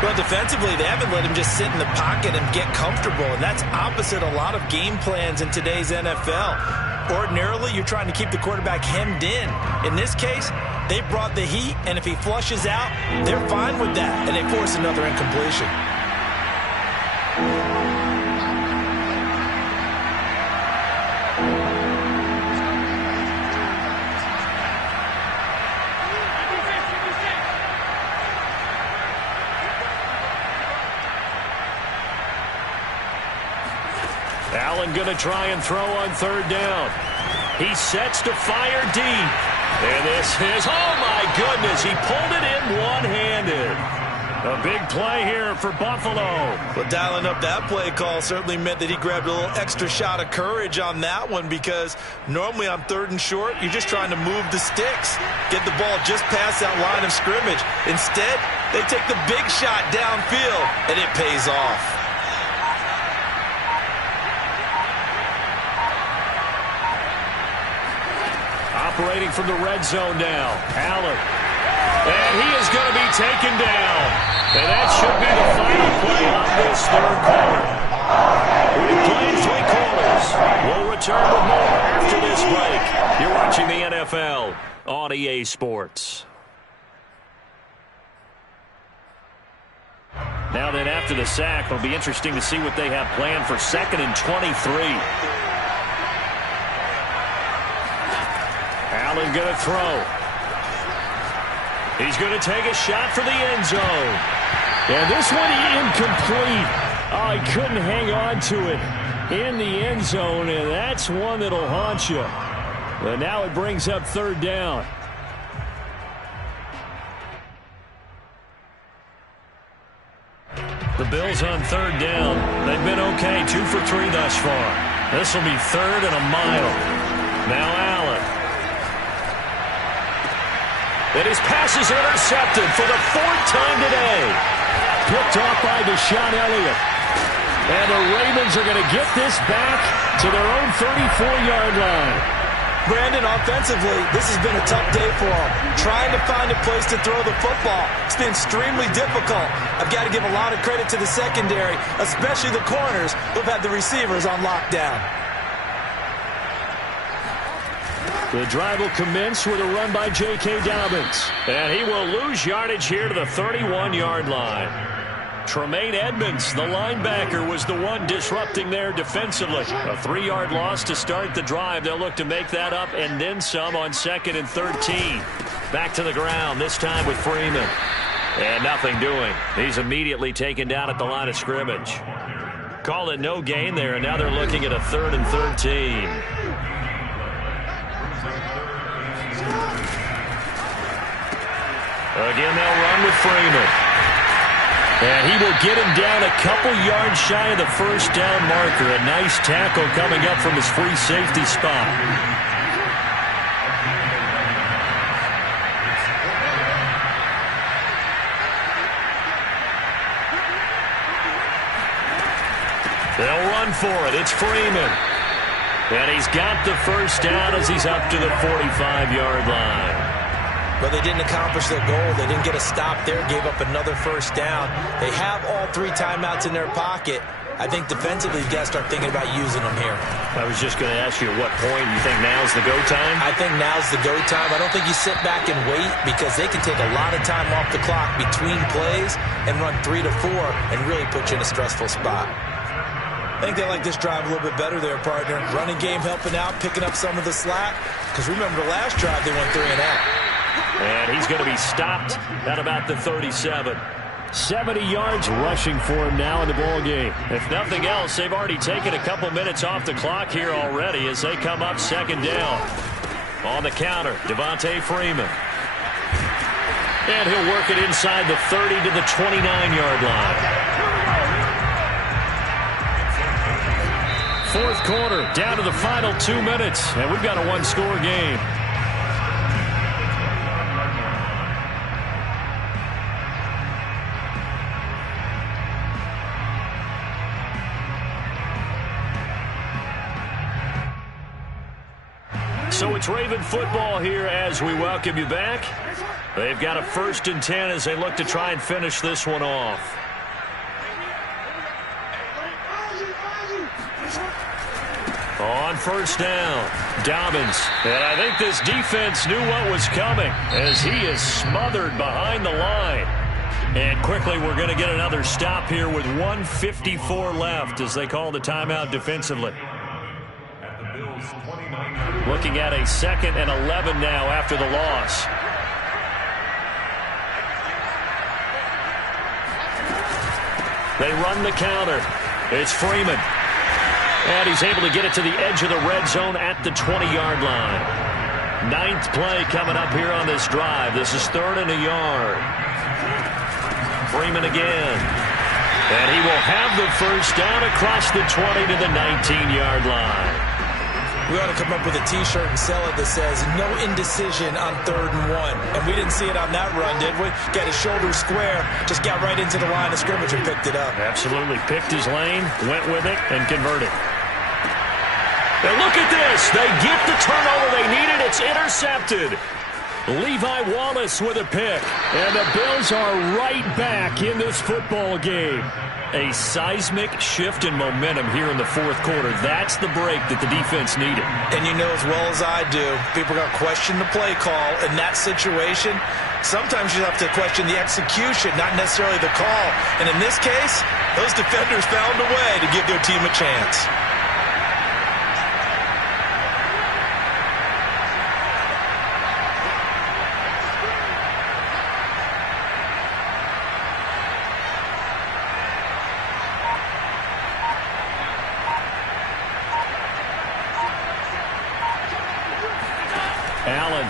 Well, defensively, they haven't let him just sit in the pocket and get comfortable, and that's opposite a lot of game plans in today's NFL. Ordinarily, you're trying to keep the quarterback hemmed in. In this case, they brought the heat, and if he flushes out, they're fine with that, and they force another incompletion. Allen going to try and throw on third down. He sets to fire deep. And this is, oh my goodness, he pulled it in one-handed. A big play here for Buffalo. But dialing up that play call certainly meant that he grabbed a little extra shot of courage on that one, because normally on third and short, you're just trying to move the sticks, get the ball just past that line of scrimmage. Instead, they take the big shot downfield, and it pays off. Operating from the red zone now. Allen. And he is going to be taken down. And that should be the final play of this third quarter. We've played 3 quarters. We'll return with more after this break. You're watching the NFL on EA Sports. Now then, after the sack, it'll be interesting to see what they have planned for 2nd and 23. Allen going to throw. He's going to take a shot for the end zone. And this one incomplete. Oh, he couldn't hang on to it in the end zone, and that's one that'll haunt you. But now it brings up third down. The Bills on third down. They've been okay, 2 for 3 thus far. This will be 3rd and a mile. Now Allen. And his pass is intercepted for the 4th time today. Picked off by Deshaun Elliott. And the Ravens are going to get this back to their own 34-yard line. Brandon, offensively, this has been a tough day for him. Trying to find a place to throw the football. It's been extremely difficult. I've got to give a lot of credit to the secondary, especially the corners who've had the receivers on lockdown. The drive will commence with a run by J.K. Dobbins. And he will lose yardage here to the 31-yard line. Tremaine Edmonds, the linebacker, was the one disrupting there defensively. A 3-yard loss to start the drive. They'll look to make that up and then some on 2nd and 13. Back to the ground, this time with Freeman. And nothing doing. He's immediately taken down at the line of scrimmage. Call it no gain there, and now they're looking at a 3rd and 13. Again, they'll run with Freeman. And he will get him down a couple yards shy of the first down marker. A nice tackle coming up from his free safety spot. They'll run for it. It's Freeman. And he's got the first down as he's up to the 45-yard line. But they didn't accomplish their goal. They didn't get a stop there, gave up another first down. They have all 3 timeouts in their pocket. I think defensively, you've got to start thinking about using them here. I was just going to ask you at what point you think now's the go time? I think now's the go time. I don't think you sit back and wait, because they can take a lot of time off the clock between plays and run 3 to 4 and really put you in a stressful spot. I think they like this drive a little bit better there, partner. Running game helping out, picking up some of the slack. Because remember, the last drive they went 3 and out. And he's going to be stopped at about the 37. 70 yards rushing for him now in the ball game. If nothing else, they've already taken a couple minutes off the clock here already as they come up 2nd down. On the counter, Devontae Freeman. And he'll work it inside the 30 to the 29-yard line. 4th quarter, down to the final 2 minutes, and we've got a 1-score game. So it's Raven football here as we welcome you back. They've got a 1st and 10 as they look to try and finish this one off. On 1st down, Dobbins. And I think this defense knew what was coming as he is smothered behind the line. And quickly we're going to get another stop here with 1:54 left as they call the timeout defensively. Looking at a 2nd and 11 now after the loss. They run the counter. It's Freeman. And he's able to get it to the edge of the red zone at the 20-yard line. 9th play coming up here on this drive. This is 3rd and a yard. Freeman again. And he will have the first down across the 20 to the 19-yard line. We ought to come up with a T-shirt and sell it that says, no indecision on 3rd and 1. And we didn't see it on that run, did we? Got his shoulders square, just got right into the line of scrimmage and picked it up. Absolutely. Picked his lane, went with it, and converted. Now look at this. They get the turnover they needed. It's intercepted. Levi Wallace with a pick. And the Bills are right back in this football game. A seismic shift in momentum here in the 4th quarter. That's the break that the defense needed. And you know as well as I do, people are going to question the play call in that situation. Sometimes you have to question the execution, not necessarily the call. And in this case, those defenders found a way to give their team a chance. Allen.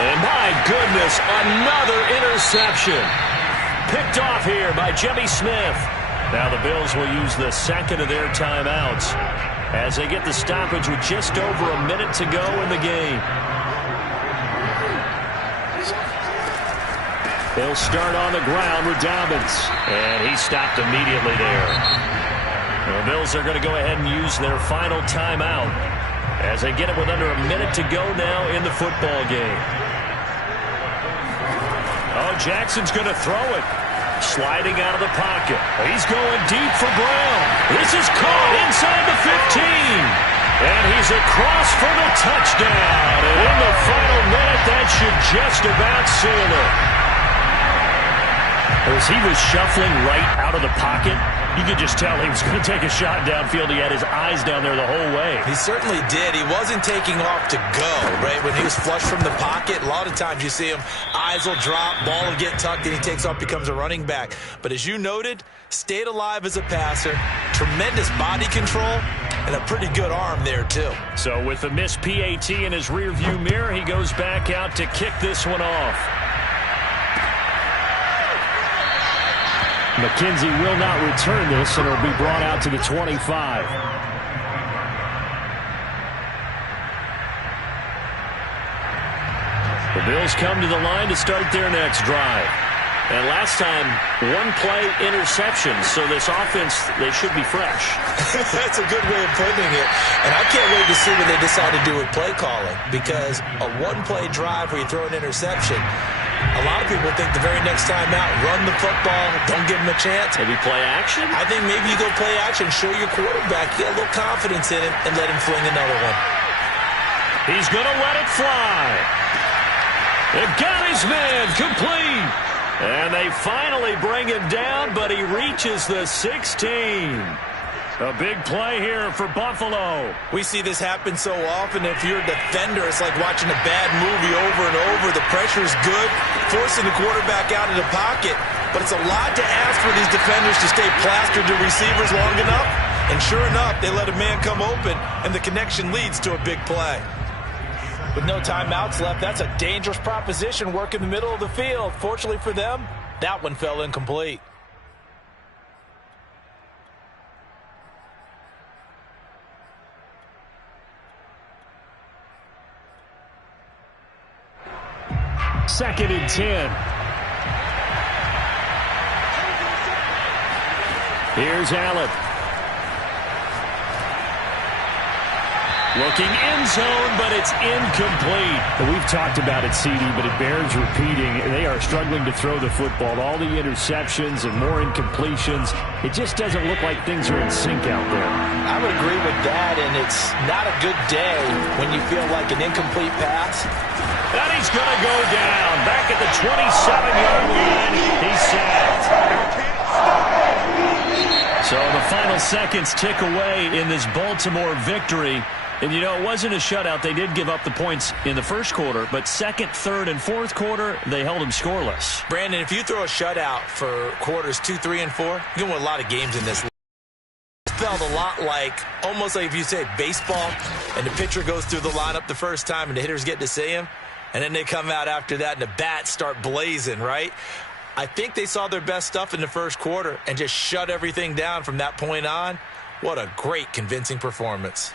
And my goodness, another interception. Picked off here by Jimmy Smith. Now the Bills will use the second of their timeouts as they get the stoppage with just over a minute to go in the game. They'll start on the ground with Dobbins. And he stopped immediately there. The Bills are going to go ahead and use their final timeout as they get it with under a minute to go now in the football game. Oh, Jackson's going to throw it. Sliding out of the pocket. He's going deep for Brown. This is caught inside the 15. And he's across for the touchdown. And in the final minute, that should just about seal it. As he was shuffling right out of the pocket, you could just tell he was going to take a shot downfield. He had his eyes down there the whole way. He certainly did. He wasn't taking off to go, right? When he was flush from the pocket, a lot of times you see him, eyes will drop, ball will get tucked, and he takes off, becomes a running back. But as you noted, stayed alive as a passer, tremendous body control, and a pretty good arm there, too. So with the missed PAT in his rearview mirror, he goes back out to kick this one off. McKenzie will not return this, and it'll be brought out to the 25. The Bills come to the line to start their next drive. And last time, one-play interception, so this offense, they should be fresh. That's a good way of putting it. And I can't wait to see what they decide to do with play calling, because a one-play drive where you throw an interception, a lot of people think the very next time out, run the football, don't give them a chance. Maybe play action? I think maybe you go play action, show your quarterback, get a little confidence in him, and let him fling another one. He's going to let it fly. They've got his man complete. And they finally bring him down, but he reaches the 16. A big play here for Buffalo. We see this happen so often. If you're a defender, it's like watching a bad movie over and over. The pressure's good, forcing the quarterback out of the pocket. But it's a lot to ask for these defenders to stay plastered to receivers long enough. And sure enough, they let a man come open, and the connection leads to a big play. With no timeouts left, that's a dangerous proposition, work in the middle of the field. Fortunately for them, that one fell incomplete. Second and 10. Here's Allen. Looking end zone, but it's incomplete. We've talked about it, CD, but it bears repeating. They are struggling to throw the football. All the interceptions and more incompletions. It just doesn't look like things are in sync out there. I would agree with that, and it's not a good day when you feel like an incomplete pass. And he's going to go down. Back at the 27-yard line, he's sacked. So the final seconds tick away in this Baltimore victory. And, you know, it wasn't a shutout. They did give up the points in the first quarter, but second, third, and fourth quarter, they held them scoreless. Brandon, if you throw a shutout for quarters 2, 3, and 4, you can win a lot of games in this league. It felt a lot like, almost like if you say baseball, and the pitcher goes through the lineup the first time, and the hitters get to see him, and then they come out after that, and the bats start blazing, right? I think they saw their best stuff in the first quarter and just shut everything down from that point on. What a great, convincing performance.